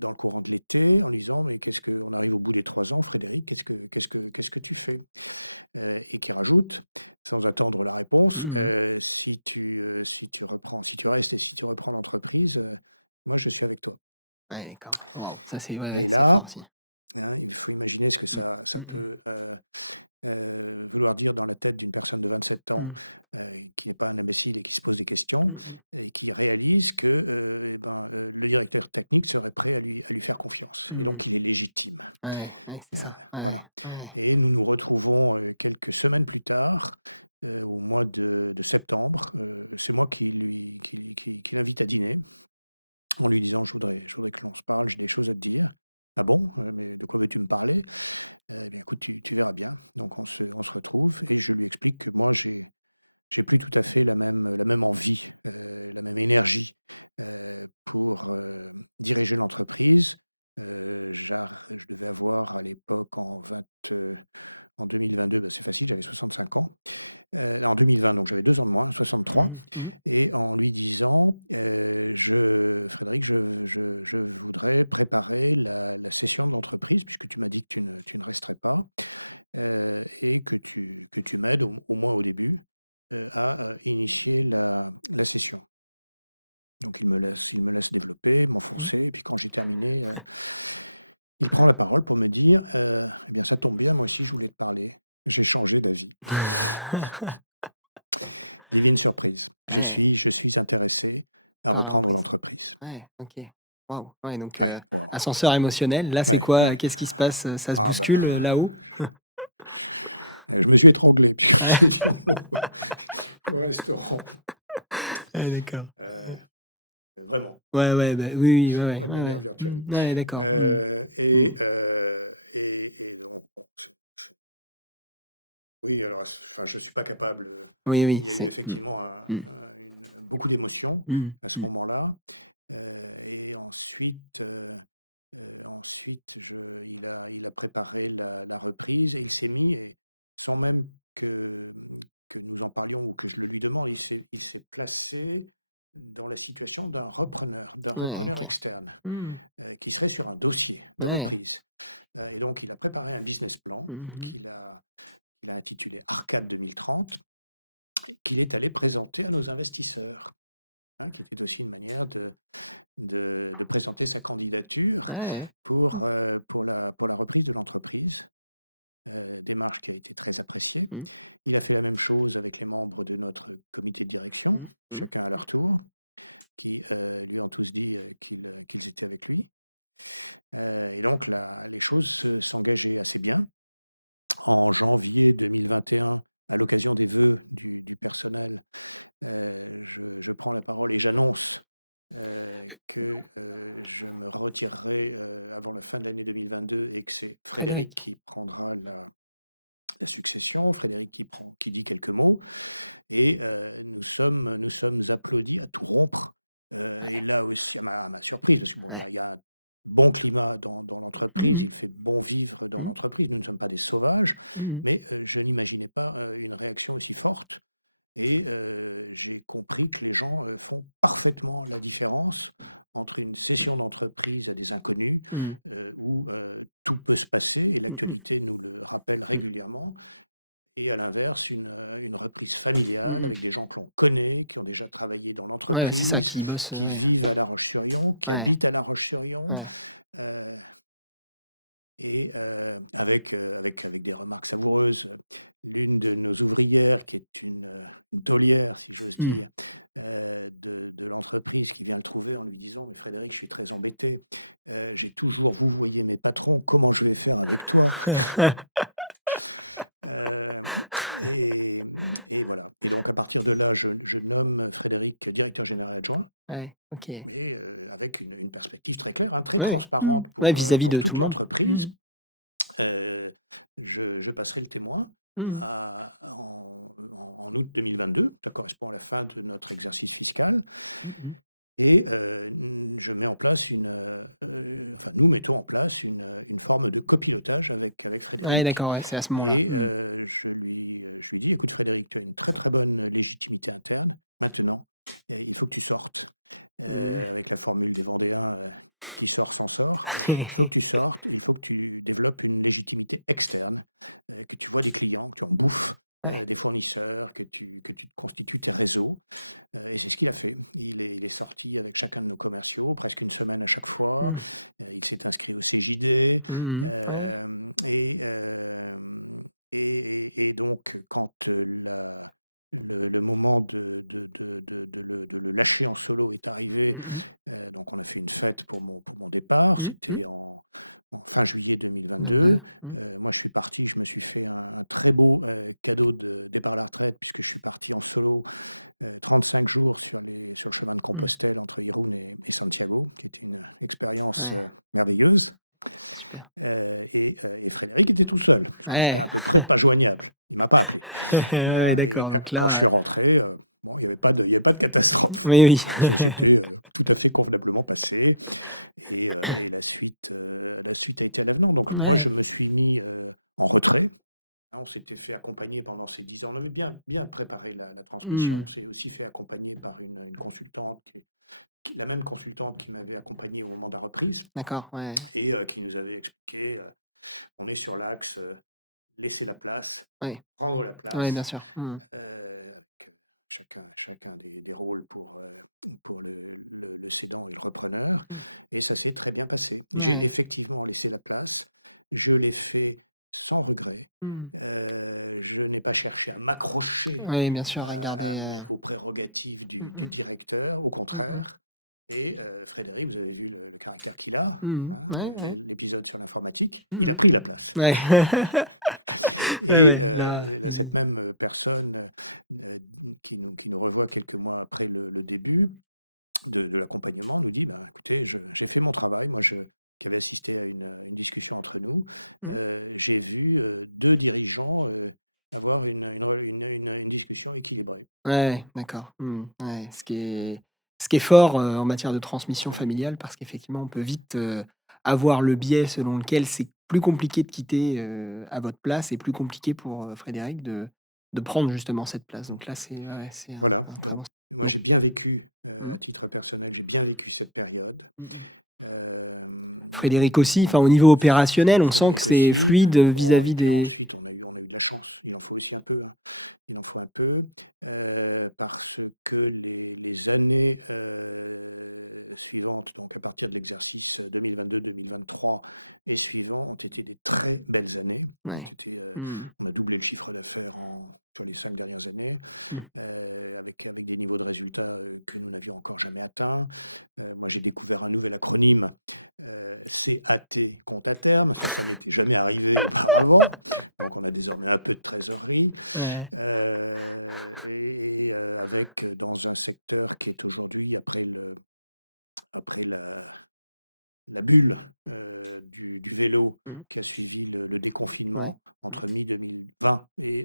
dans le courant de l'été en lui disant: «Mais qu'est-ce que on arrive au bout des 3 ans Frédéric, qu'est-ce que tu fais?» Et qui rajoute, sans attendre la réponse: Mmh mh. Si tu restes et si tu reprends l'entreprise, moi je suis avec toi». Ouais, d'accord, ouais. Waouh, ça c'est ouais, ouais, Et c'est fort là, aussi. hein, il faut imaginer ce que Mmh. ça Mmh mh. peut, vouloir dire dans la tête d'une personne de 27 ans, Mmh. qui n'est pas un imbécile et qui se pose des questions Mmh mh. et qui réalise que, le directeur technique serait prêt à lui faire confiance et Mmh. donc il est légitime. Ouais, ouais, c'est Heu, ça. Ouais, voilà, ouais. et nous nous retrouvons, quelques semaines plus tard, au mois de septembre. C'est moi qui l'invite à dîner en lui disant: «Je voudrais que l'on se parle, j'ai des choses à te dire». «Ah bon? Mais de quoi veux-tu me parler?» «Eh bien écoute, tu verras bien». Donc on se retrouve et je lui explique que moi j'ai plus tout à fait la même envie, la même énergie, pour, diriger l'entreprise. Je devais avoir à l'époque en 2022, bah, c'est facile, j'avais 65 ans. En 2020, donc j'avais 2 ans de moins, 63, Mmh mh. Mmh. et en lui disant, «Je Frédéric, je voudrais préparer la cession de l'entreprise puisque tu m'as dit que tu ne resterais pas, et que tu m'aides au moins au début, à, initier la cession». Donc il me laisse développer, Mmh. m'enfoncer et puis quand j'ai terminé, il prend la parole pour me dire, «Eh bien ça tombe bien, moi aussi je voulais te parler. J'ai changé d'avis». Divine surprise. Je Ouais. suis je suis intéressé à Ah reprendre ouais, c'est l'entreprise. ouais, OK. Waouh, ouais, donc Ouais, waouh. ascenseur émotionnel. Là, c'est Ouais, quoi? ouais. Qu'est-ce qui se passe? Ça se Ah bah, bouscule, là-haut? je me suis étranglé puis je me Ouais. suis dit: «Au restaurant». Ouais, d'accord. Heu, vraiment, Ouais, ouais, bah, oui, oui, ouais, ouais, pas de ouais, manière ouais. virtuelle. Mmh. Ouais, d'accord. Mmh. Mmh. Et donc bon, oui, alors enfin, je suis pas capable, Oui, oui, il y a eu c'est effectivement mmh. beaucoup d'émotions Mmh. à ce Mmh. moment-là, et ensuite, Ensuite, il a préparé la reprise et il s'est mis et sans même que nous en parlions ou que je le lui demande, il s'est placé dans la situation d'un Ouais, repreneur OK. externe, Mmh. qui serait sur un dossier de Ouais. reprise. Et donc il a préparé un business plan Mmh. qu'il a intitulé Arcade 2030, qu'il est allé présenter à nos investisseurs, hein, qui était aussi une manière de présenter sa candidature Ah ouais. pour la reprise de l'entreprise, démarche qui a été très appréciée. Mmh. Il a fait la même chose avec les membres de notre comité de direction, Mmh. Mmh. chacun à leur tour, qui, lui ont tous dit, qu'ils étaient avec lui. Et donc là, les choses s'engageaient assez bien. En janvier 2021, à l'occasion des vœux du personnel, je prends la parole et j'annonce, que, je me retirerai, avant la fin de l'année 2022 et que c'est Frédéric Frédéric. qui prendra la succession. Frédéric qui dit quelques mots et nous sommes applaudis à tout rompre, et Ouais, là aussi à ma surprise, parce que bon, il y a ouais. il y a un bon climat dans l'entreprise, Mmh. il fait bon vivre dans Mmh. l'entreprise. Nous ne sommes pas des sauvages, Mmh. mais, je n'imaginais pas, une réaction aussi forte et j'ai compris que les gens, font parfaitement la différence entre une cession d'entreprise à des inconnus, Mmh. où, tout peut se passer et Mmh mh. l'actualité nous le rappelle régulièrement et à l'inverse une reprise familiale Mmh. avec des gens que l'on connaît, qui ont déjà travaillé dans Ouais, c'est ça, l'entreprise, qui bosse, qui ouais. vivent à La Roche-sur-Yon, qui Ouais, habitent à La Roche-sur-Yon, ouais. heu et avec des remarques savoureuses. L'une de nos ouvrières qui est une taulière, si j'ose Mmh. dire, de l'entreprise qui vient le trouver en lui disant: «Mais Frédéric, je suis très embêté, j'ai toujours vous voyez mes patrons, comment je vais faire avec toi?» Hem et voilà et donc à partir de là, je nomme Frédéric directeur général adjoint, Ouais, OK. mais avec une perspective très claire, hein, très Ouais. Mmh. transparente Ouais, pour vis-à-vis pour de tout toute le monde. l'entreprise. Mmh. Je passerai le témoin Mmh. en août 2022. Ça correspond à la fin de notre exercice fiscal Mmh mh. et je mets en place enfin, nous mettons en place une forme de copilotage avec Ouais, Frédéric d'accord, ouais, c'est à ce moment-là. et Mmh. je lui dis: «Écoute Frédéric, tu as une très, très bonne légitimité interne. Maintenant, il faut que tu sortes». Mmh. Avec la formule des Vendéens, «Qui sort s'en sort». Il faut que tu sortes, il faut que tu développes une légitimité externe, que tu vois des clients, que tu en bouffes, Ouais. des fournisseurs, que tu te constitues tes réseaux, et c'est ce qu'il a fait. Il est sorti avec chacun de nos commerciaux, presque une semaine à chaque fois. Mmh. Il s'est inscrit au CJD, Mmh mh. Ouais. et donc quand, le moment de le lâcher en solo est arrivé, Mmh mh. donc on a fait une fête pour mon départ. Mmh mh. C'était en fin juillet 2022. 22. Mmh. Moi je suis parti, je me suis fait un très beau, cadeau de départ à la retraite puisque je suis parti en solo, 35 jours sur le chemin de Mmh. Compostelle entre Irún et Santiago, qui était une expérience, Ouais, merveilleuse. super. Et Frédéric était tout seul, parce que j'étais Ouais. à peu près pas joignable. Il m'a pas appelé. Ouais, Hein et d'accord, donc quand je suis là, rentré, bon, il y avait pas de catastrophe. oui, oui. Hein, ça s'était, tout à fait convenablement passé et la suite a été à l'avenant. Donc moi, je Ouais. me suis mis, en retrait. Hein, on s'était fait accompagner pendant ces 10 ans. On avait bien bien préparé la transmission. Mmh. On s'est aussi fait accompagner par une consultante qui la même consultante qui m'avait accompagné au moment de la reprise D'accord, ouais. et qui nous avait expliqué, on est sur l'axe, laisser la place, Ouais. prendre la Ouais, bien place, sûr. Mmh. avec, chacun des rôles pour le cédant et le repreneur Mmh. et ça s'est très bien passé. J'ai Ouais. effectivement laissé la place, je l'ai fait sans regret, Mmh. je n'ai pas cherché à m'accrocher Oui, bien sûr, à à garder, mes aux prérogatives du mmh du mh. directeur, au Mmh mh. contraire et Frédéric, vous avez vu le caractère qu'il a, Mmh hein, mh. Ouais, ouais. l'épisode sur l'informatique, il Mmh a mh. pris la place. Ouais. Ouais, Et ouais, là, cette mmh. même, personne, qui nous revoit quelques mois après le début de l'accompagnement nous dit: «Ben, écoutez, j'ai fait mon travail». Moi, qui avais assisté à une discussion entre nous, Mmh. j'ai vu, 2 dirigeants, avoir une discussion équilibrée. Ouais, d'accord. Mmh. Ouais, ce qui est fort, en matière de transmission Ouais. familiale parce qu'effectivement, on peut vite, avoir le biais selon lequel c'est plus compliqué de quitter, à votre place et plus compliqué pour, Frédéric de prendre justement cette place. Mmh. Donc là, c'est ouais, ouais, c'est Voilà, un très donc bon moi mmh, j'ai bien vécu, mmh, à titre personnel, j'ai bien vécu cette période. mmh mh. Hem, Frédéric aussi, enfin au niveau opérationnel, on sent que Frédéric c'est aussi. fluide, Bon et vis-à-vis puis des ensuite on a eu de la chance. Il en faut aussi un peu, hein. Il en faut un peu, parce que les années, suivantes, donc à partir de l'exercice 2022-2023 et suivants, ont été des très belles années. Ont ouais. été, Mmh. on a doublé le chiffre d'affaires sur les 5 dernières années, Mmh. avec des niveaux de résultats, que nous n'avions encore jamais atteints. Moi, j'ai découvert un nouvel acronyme, CAT, compte à terme. Ça m'était jamais arrivé auparavant. Donc on a désormais un peu de trésorerie, Ouais. avec, dans un secteur qui est aujourd'hui après la bulle, du vélo Mmh. qui a suivi le Ouais. déconfinement entre mi-2020 et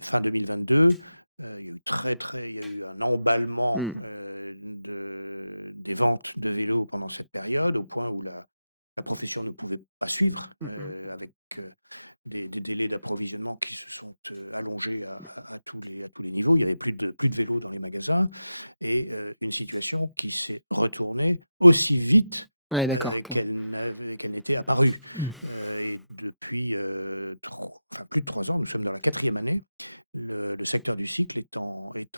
fin 2022, il y a eu un emballement, Mmh. des ventes de vélos pendant cette période, au point où la profession ne pouvait pas suivre, Mmh mh. avec, des délais d'approvisionnement qui se sont, allongés à tous les niveaux. Il y avait plus de vélos dans les magasins et une situation qui s'est retournée aussi vite, Ouais, d'accord, OK. qu'elle n'était apparue. Mmh. Et depuis, plus de 3 ans, nous sommes dans la quatrième année, le secteur du cycle est en Ouais,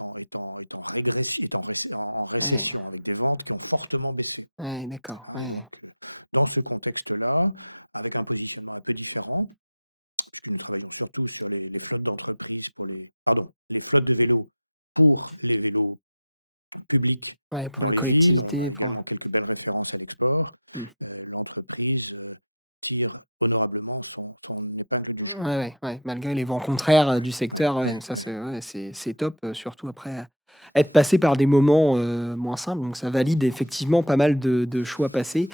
récession, avec des ventes qui ont fortement baissé, ouais, d'accord, hein. Et ouais. donc, dans ce contexte-là, avec un positionnement un peu différent, puisque nous travaillons surtout sur les flottes d'entreprises les flottes de vélos pour les vélos publics Ouais, pour dans les les villes. On collectivités, a pour également quelques belles références à l'export. mmh. L'entreprise, tire honorablement son épingle du jeu. Ouais, ouais, ouais, malgré les vents contraires, Ouais, du ouais, secteur, ouais, ouais, ça ouais. c'est top, surtout après être passé par des moments, moins simples, donc ça valide effectivement pas mal de choix passés.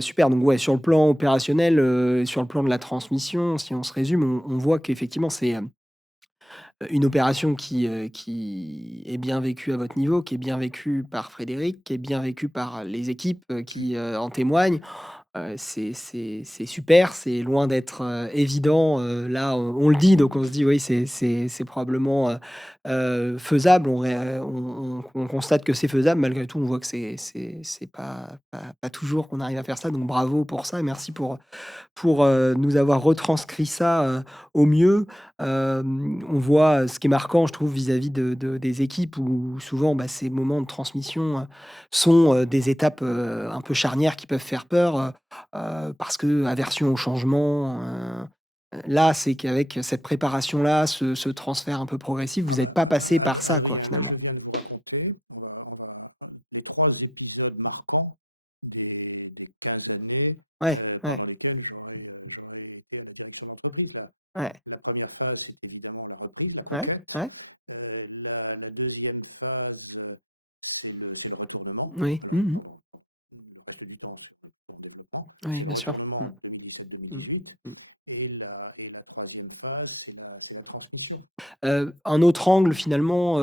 Super, donc ouais, sur le plan opérationnel, et sur le plan de la transmission, si on se résume, on voit qu'effectivement c'est, une opération qui est bien vécue à votre niveau, qui est bien vécue par Frédéric, qui est bien vécue par les équipes, qui, en témoignent. C'est super, c'est loin d'être, évident, là, on le dit, donc on se dit: «Oui, c'est probablement, faisable». On constate que c'est faisable, malgré tout, on voit que c'est pas toujours qu'on arrive à faire ça, donc bravo pour ça et merci pour, nous avoir retranscrit ça, au mieux. On voit, ce qui est marquant, je trouve, vis-à-vis des équipes où souvent, bah, ces moments de transmission, sont, des étapes, un peu charnières qui peuvent faire peur, parce que aversion au changement, là, c'est qu'avec cette préparation-là, ce transfert un peu progressif, Ah vous n'êtes bah, pas passé par ça, quoi, Adrien, là, je finalement. viens de vous raconter, les 3 épisodes marquants des 15 années, Ouais, pendant ouais, lesquelles j'aurais été à la direction de l'entreprise. ouais, La première phase, c'est évidemment la reprise, la ouais, conquête. ouais. La 2e phase, c'est le retournement. Oui. Alors Mmh. pendant le reste du temps, on est plutôt en développement. Oui, C'est le bien sûr. retournement Mmh. en Mmh. 2017-2018 Mmh. et la 3e phase, c'est la transmission. Un autre angle finalement,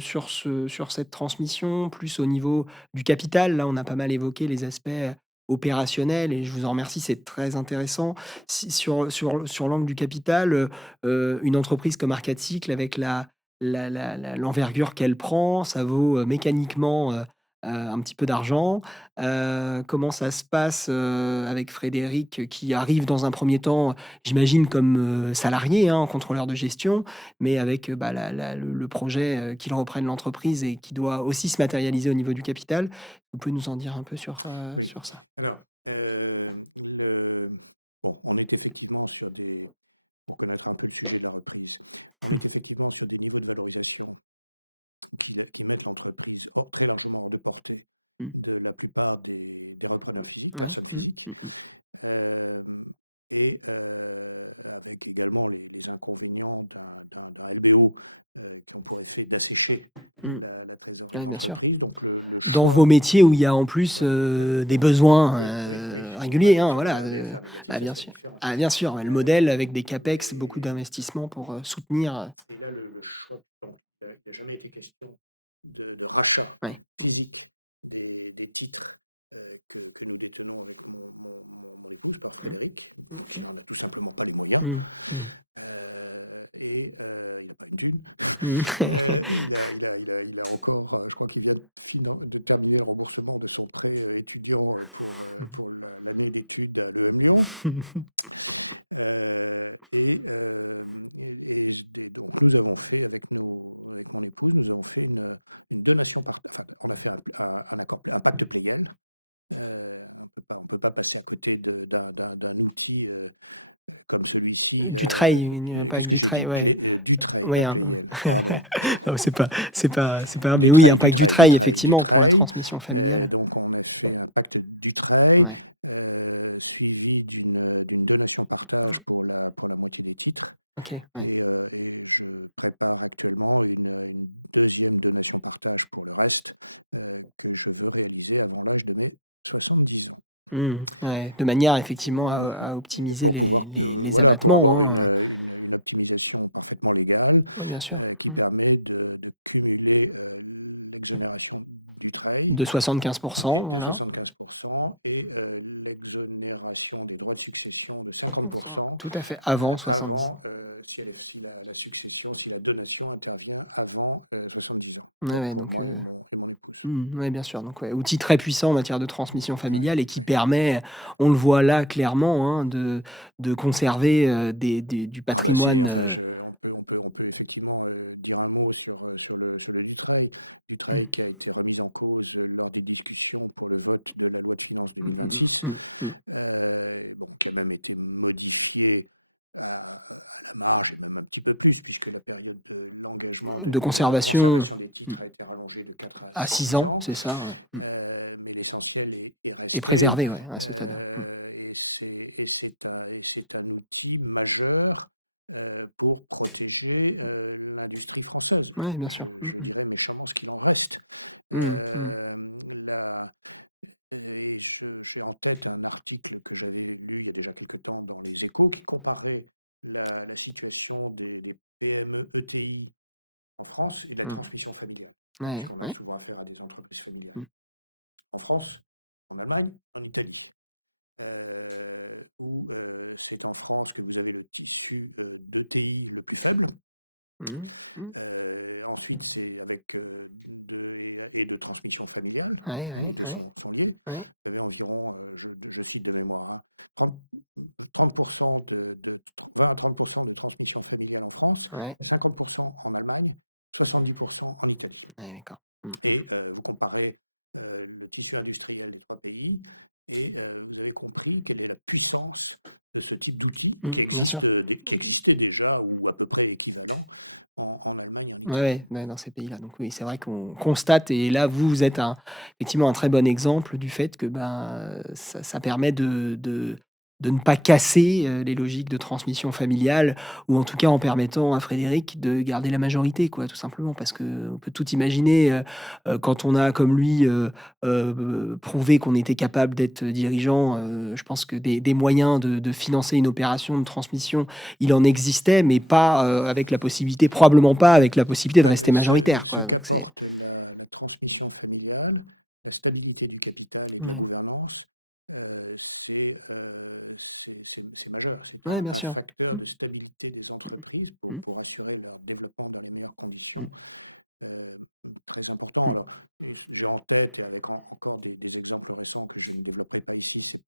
sur cette transmission, plus au niveau du capital, là, on a pas mal évoqué les aspects, opérationnels et je vous en remercie, c'est très intéressant. Si sur l'angle du capital, une entreprise comme Arcade avec l'envergure qu'elle prend, ça vaut, mécaniquement, un petit peu d'argent. Comment ça se passe, avec Frédéric, qui arrive dans un premier temps, j'imagine comme, salarié, hein, contrôleur de gestion, mais avec, bah, le projet, qu'il reprenne l'entreprise et qui doit aussi se matérialiser au niveau du capital. Vous pouvez nous en dire un peu Oui. sur ça? Alors, on est effectivement pour connaître un peu le sujet de la reprise, on est effectivement sur des niveaux de valorisation qui mettent l'entreprise très largement hors de portée Mmh. de la plupart des repreneurs physiques, Ouais. personnes Mmh. physiques. Mmh mh. Hem avec également les inconvénients d'un LBO, qui ont pour effet d'assécher Mmh. la trésorerie de Ouais, bien sûr. l'entreprise. Donc le Dans vos choix. métiers où il y a en plus, Oui, oui, des oui, oui, besoins, oui, oui, oui. réguliers, Bien hein, sûr, il y voilà, avait un BFR négatif, ah ça bien serait sûr. différent. Ah bien sûr, ouais, le modèle Heu, avec des capex, beaucoup mais d'investissements pour, soutenir, et là, le choix, donc il a jamais été question de rachat ouais. Mmh. physique des titres, que nous détenons avec mon épouse par Frédéric, qui n'en a tout simplement pas les moyens. Mmh. Mmh. Il n'a pas une thune. Mmh. Il a encore, je crois qu'il vient de terminer le remboursement de son prêt, étudiant, pour l'année d'études à l'EM Lyon. Donc nous avons fait avec mon épouse, nous avons fait une donation enfin, on a fait un accord, un pacte Pleyel. On peut pas passer à côté d'un outil, comme celui-ci. Dutreil, une Qu'est-ce pâte que j'ai Dutreil, dit? ouais. Dutreil, pas Oui, hein. Pleyel, pardon. Non, c'est pas grave, mais oui, Dutreil, un pack Dutreil, Dutreil Dutreil, effectivement pour la Dutreil. transmission familiale. Donc on a fait un pacte Dutreil, Ouais, suivi d'une donation partage pour la moitié des titres. OK, ouais. Et je prépare actuellement une 2e donation partage pour le reste, que je veux réaliser avant l'âge de mes 70 ans. Mmh, ouais, de manière effectivement à optimiser Pour pouvoir, les voilà, pour avoir abattements, hein, une optimisation parfaitement légale, ouais, bien sûr. qui Mmh. permet de cumuler, l'exonération du trade De 75, et de voilà. 75 et l'exonération des droits de succession de 50 Tout à fait, avant 70. avant, si la donation intervient avant, 70 ans, Ouais, ouais, pour donc moi et mon épouse. ouais, bien sûr, donc ouais, outil très puissant en matière de transmission Ouais, familiale et qui ouais. permet, on le voit là clairement, hein, de conserver, du Ah bah si, patrimoine, enfin on peut effectivement, dire un mot sur le Dutreil. mmh, Dutreil qui a été remis en cause, lors des discussions pour le vote de la loi de finances mmh, mmh, 2026, mmh, mmh. bon, qui a même été modifié à la marge et même un petit peu plus, puisque la période de l'engagement De de conservation, conservation des mmh, titres a été rallongée de 4 à à 6 6 ans, ans. c'est ça, ouais, Mais l'essentiel est et resté, préservé, ouais, ouais, totalement. Mmh. et c'est un outil majeur, pour protéger, l'industrie française. Ouais, bien sûr. Je Mmh je mh. dirais méchamment ce qu'il en reste. Mmh, mmh. La Et j'ai en tête un article que j'avais lu il y a déjà quelque temps dans Les Échos qui comparait la situation des PME ETI en France et de la Mmh. transmission familiale, Ouais, puisqu'on a ouais. souvent affaire à des entreprises familiales. Mmh. En France, en Allemagne, en Italie, c'est en France que vous avez le tissu, d'ETI le plus faible. Mmh. Mmh. Ensuite, c'est avec, de transmission familiale, Ouais, hein, les ouais, 2 ouais, sont liés. ouais. Vous avez environ, je cite de mémoire, hein, 30 30 de tr 20 à 30 de transmission familiale en France, Ouais. 50 en Allemagne, 70 en Italie. Ouais, d'accord. Mmh. Et vous comparez, le tissu industriel des 3 pays et vous avez compris quelle est la puissance de ce type d'outil Mmh, bien sûr. qui existait déjà ou à peu près équivalent en Allemagne et en Ouais, Italie. ouais, ouais, dans ces pays-là. Donc oui, c'est vrai qu'on constate et là, vous êtes effectivement un très bon exemple du fait que, ben, ça permet de ne pas casser, les logiques de transmission familiale ou en tout cas en permettant à Frédéric de garder la majorité quoi, tout simplement. Parce qu'on peut tout imaginer, quand on a comme lui, prouvé qu'on était capable d'être dirigeant, je pense que des moyens de financer une opération de transmission il en existait, mais pas, avec la possibilité probablement pas avec la possibilité de Bah, rester ce majoritaire, ce quoi, donc c'est qu'apporte la transmission familiale, la stabilité du capital et de la ouais, gouvernance, c'est majeur. C'est ouais, bien un sûr. facteur Mmh, de stabilité des entreprises mmh, pour assurer leur développement dans les meilleures mmh, conditions. Très important. mmh, Alors, j'ai en tête et avec encore des exemples récents que je ne développerai pas ici, ce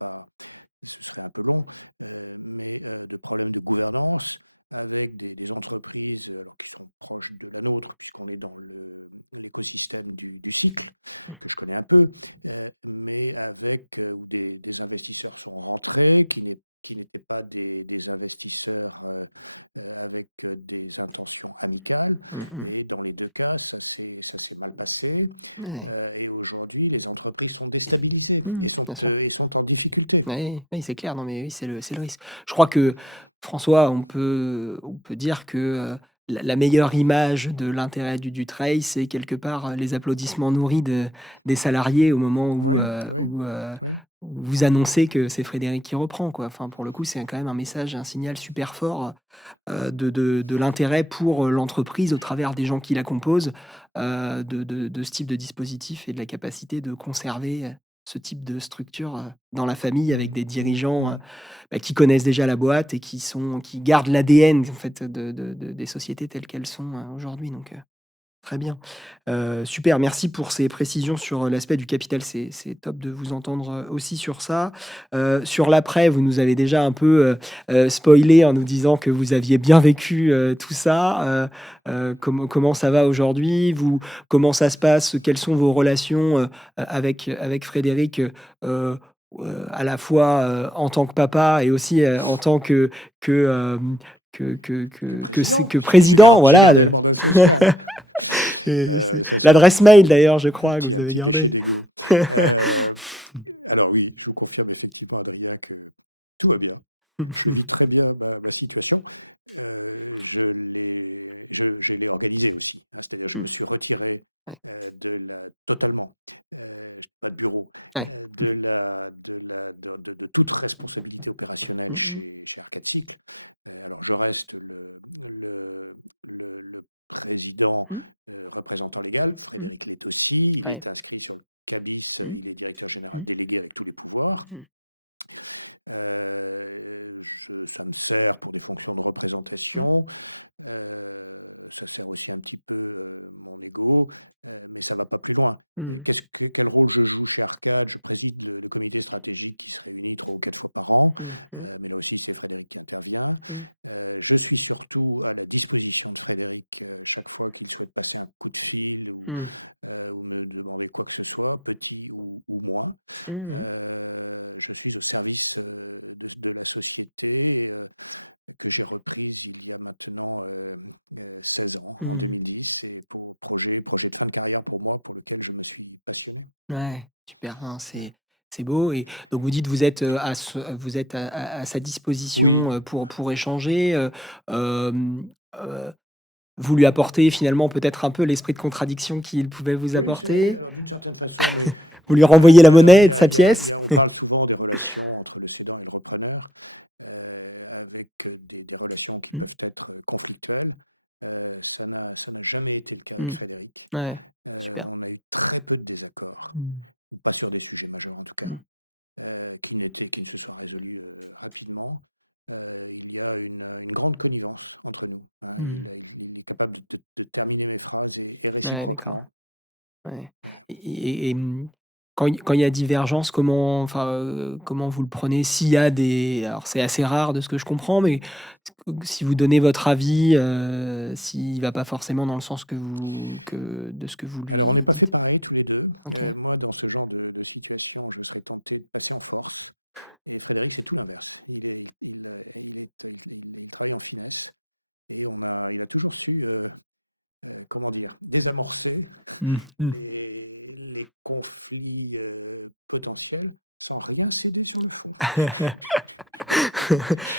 serait un peu long, mais de problèmes de gouvernance avec des entreprises, alors qui sont proches de la nôtre puisqu'on est dans l'écosystème du cycle, que je connais un peu, mais où des investisseurs sont rentrés qui n'étaient pas des investisseurs, avec, des intentions amicales mmh mh. et dans les 2 cas, ça s'est mal passé, Ouais. et aujourd'hui, les entreprises sont déstabilisées Mmh, bien sûr. et sont en difficulté. Oui, oui, c'est clair. Non, mais oui, c'est le risque. Je crois que François, on peut dire que, la meilleure image de l'intérêt du trade, c'est quelque part, les applaudissements nourris des salariés au moment où, Oui, oui, oui. où vous annoncez que c'est Frédéric qui reprend, quoi. Enfin, pour le coup, c'est quand même un message, un signal super fort, de l'intérêt pour, l'entreprise au travers des gens qui la composent, de ce type de dispositif et de la capacité de conserver, ce type de structure, dans la famille avec Mmh, des mmh, dirigeants, mmh. qui connaissent déjà la boîte et qui gardent l'ADN en fait des sociétés telles qu'elles sont, aujourd'hui donc très bien. Super, merci pour ces précisions sur, l'aspect du capital. C'est top de vous entendre, aussi sur ça. Sur l'après, vous nous avez déjà un peu, spoilé en nous disant que vous aviez bien vécu, tout ça. Comment ça va aujourd'hui? Comment ça se passe? Quelles sont vos relations, avec Frédéric, heu à la fois, en tant que papa et aussi, en tant que, hem, Que c'est président, que puisque président, j'ai voilà, gardé le mandat social. c'est Ça, c'est l'adresse mail d'ailleurs, je un crois, que petit vous un avez petit péché gardée. d'ego. Heu, alors oui, je vous confirme effectivement, Adrien, que tout va bien. Je vis très bien ma situation. Je l'ai organisée aussi, hein, c'est-à-dire je me Mmh. suis retiré, Ouais, de la totalement, pas de bureau, ouais. de toute responsabilité opérationnelle Mmh mh. chez Arcade Cycle. Alors je reste le président, Mmh. représentant légal. Mmh. Frédéric l'est aussi. Il Ouais. est inscrit sur le CABIS, Mmh. il est directeur général Mmh. délégué avec tous les pouvoirs. Mmh. Je Ça me sert pour des fonctions de Mmh. représentation, ça sert aussi un petit peu, mon ego, mais ça va pas plus loin. Et Mmh. quel rôle je joue chez Arcade? Je préside le comité stratégique qui se réunit 3 ou 4 fois par an, Mmh. Mmh. mais là aussi, c'est Frédéric qui intervient. Mmh. Je suis surtout à la disposition de Frédéric, chaque fois qu'il souhaite passer un coup de fil Mmh. ou me demander quoi que ce soit, petit ou moins. Mmh. Je suis au service, de la société, que j'ai reprise il y a maintenant, 16 ans, en Mmh. 2010 et pour projet de fin de carrière pour moi, pour lequel je me suis passionné. Ouais, super, non, Voilà. c'est beau et donc vous dites vous êtes, vous êtes à sa Oui, disposition, pour échanger, hem, vous lui apportez finalement peut-être un peu l'esprit de contradiction qu'il pouvait vous oui, c'est apporter? alors d'une certaine façon, mais Vous lui renvoyez la alors monnaie de sa pièce? on parle souvent des relations entre le cédant et le repreneur, avec, des relations qui Mmh. peuvent être, conflictuelles. Ça n'a jamais été le cas avec Mmh. Frédéric. Ouais, super. On a eu très peu de désaccords, Mmh. ou pas sur des sujets majeurs en tout cas, Mmh. qui ne se soient résolus, rapidement. Il y a une grande connivence entre nous, hein. Mmh. Il est capable de terminer mes phrases et Ouais, d'accord. réciproquement. Ouais Heu, quand il y a divergence, comment vous le prenez? S'il y a des alors c'est assez rare de ce que je comprends, mais si vous donnez votre avis, s'il va pas forcément dans le sens que de ce que vous alors on n'est lui pas fait dites. pareil tous les 2. OK. Moi dans ce genre de situation, je serais tenté de passer en force et Frédéric, c'est tout l'inverse. Il travaille en finesse et il a toujours su, comment dire? Désamorcer Mmh mh. les conflits, potentiels, sans rien céder sur le fond.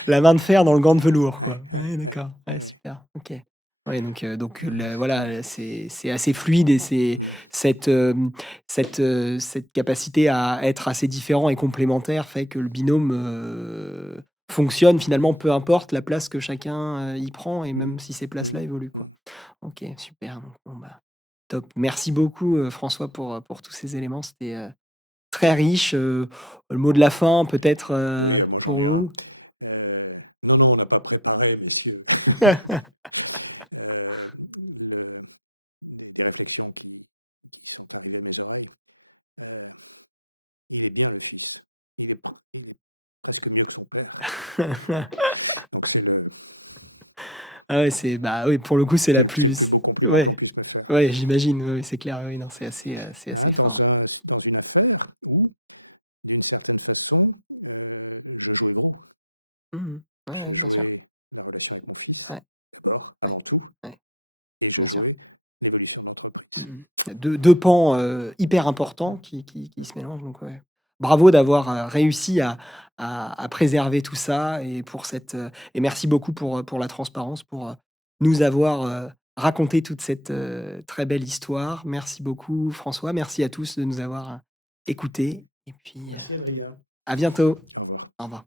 La main de fer dans le gant de velours, quoi. Ouais, ouais, Ouais, ouais, d'accord. Ouais, ouais, ouais. super. OK. Ouais, donc Ah, le c'est voilà, une c'est assez fluide et c'est mmh, cette, cette capacité à être assez différent et complémentaire fait que le binôme, fonctionne finalement, peu importe la place que chacun, y prend et mmh, même si ces mmh, places-là évoluent, quoi. mmh. OK, super. Bon, bah, top. Merci beaucoup, François pour tous ces éléments. C'était, très riche, le mot de la fin peut-être, Oui, moi j'en pour ai un. vous? Non, non, on n'a pas préparé, messieurs. Le des réflexions qui sont arrivées à mes oreilles. Heu, il est bien le fils. Il est presque mieux que son père. Donc Ah ouais, bah, oui, pour le coup, c'est la c'est le plus plus beau compliment que l'on ouais, puisse me faire. ouais, j'imagine, oui, oui, c'est clair, oui, non, c'est Hein, assez fort. dans une affaire où, d'une certaine façon, je jouais gros. Mmh mh. Ouais, Je ouais, bien sûr. jouais la relation avec mon fils, Ouais, d'abord, avant tout, ouais, et je bien sûr. jouais l'évolution de l'entreprise. Mmh. Il y a 2 pans, hyper importants qui se mélangent donc ouais. Bravo d'avoir, réussi à préserver tout ça et pour cette, et merci beaucoup pour la transparence, pour, nous avoir, raconté toute cette, très belle histoire. Merci beaucoup François, merci à tous de nous avoir, écoutés et puis, Merci Adrien. à bientôt. Au revoir. Au revoir.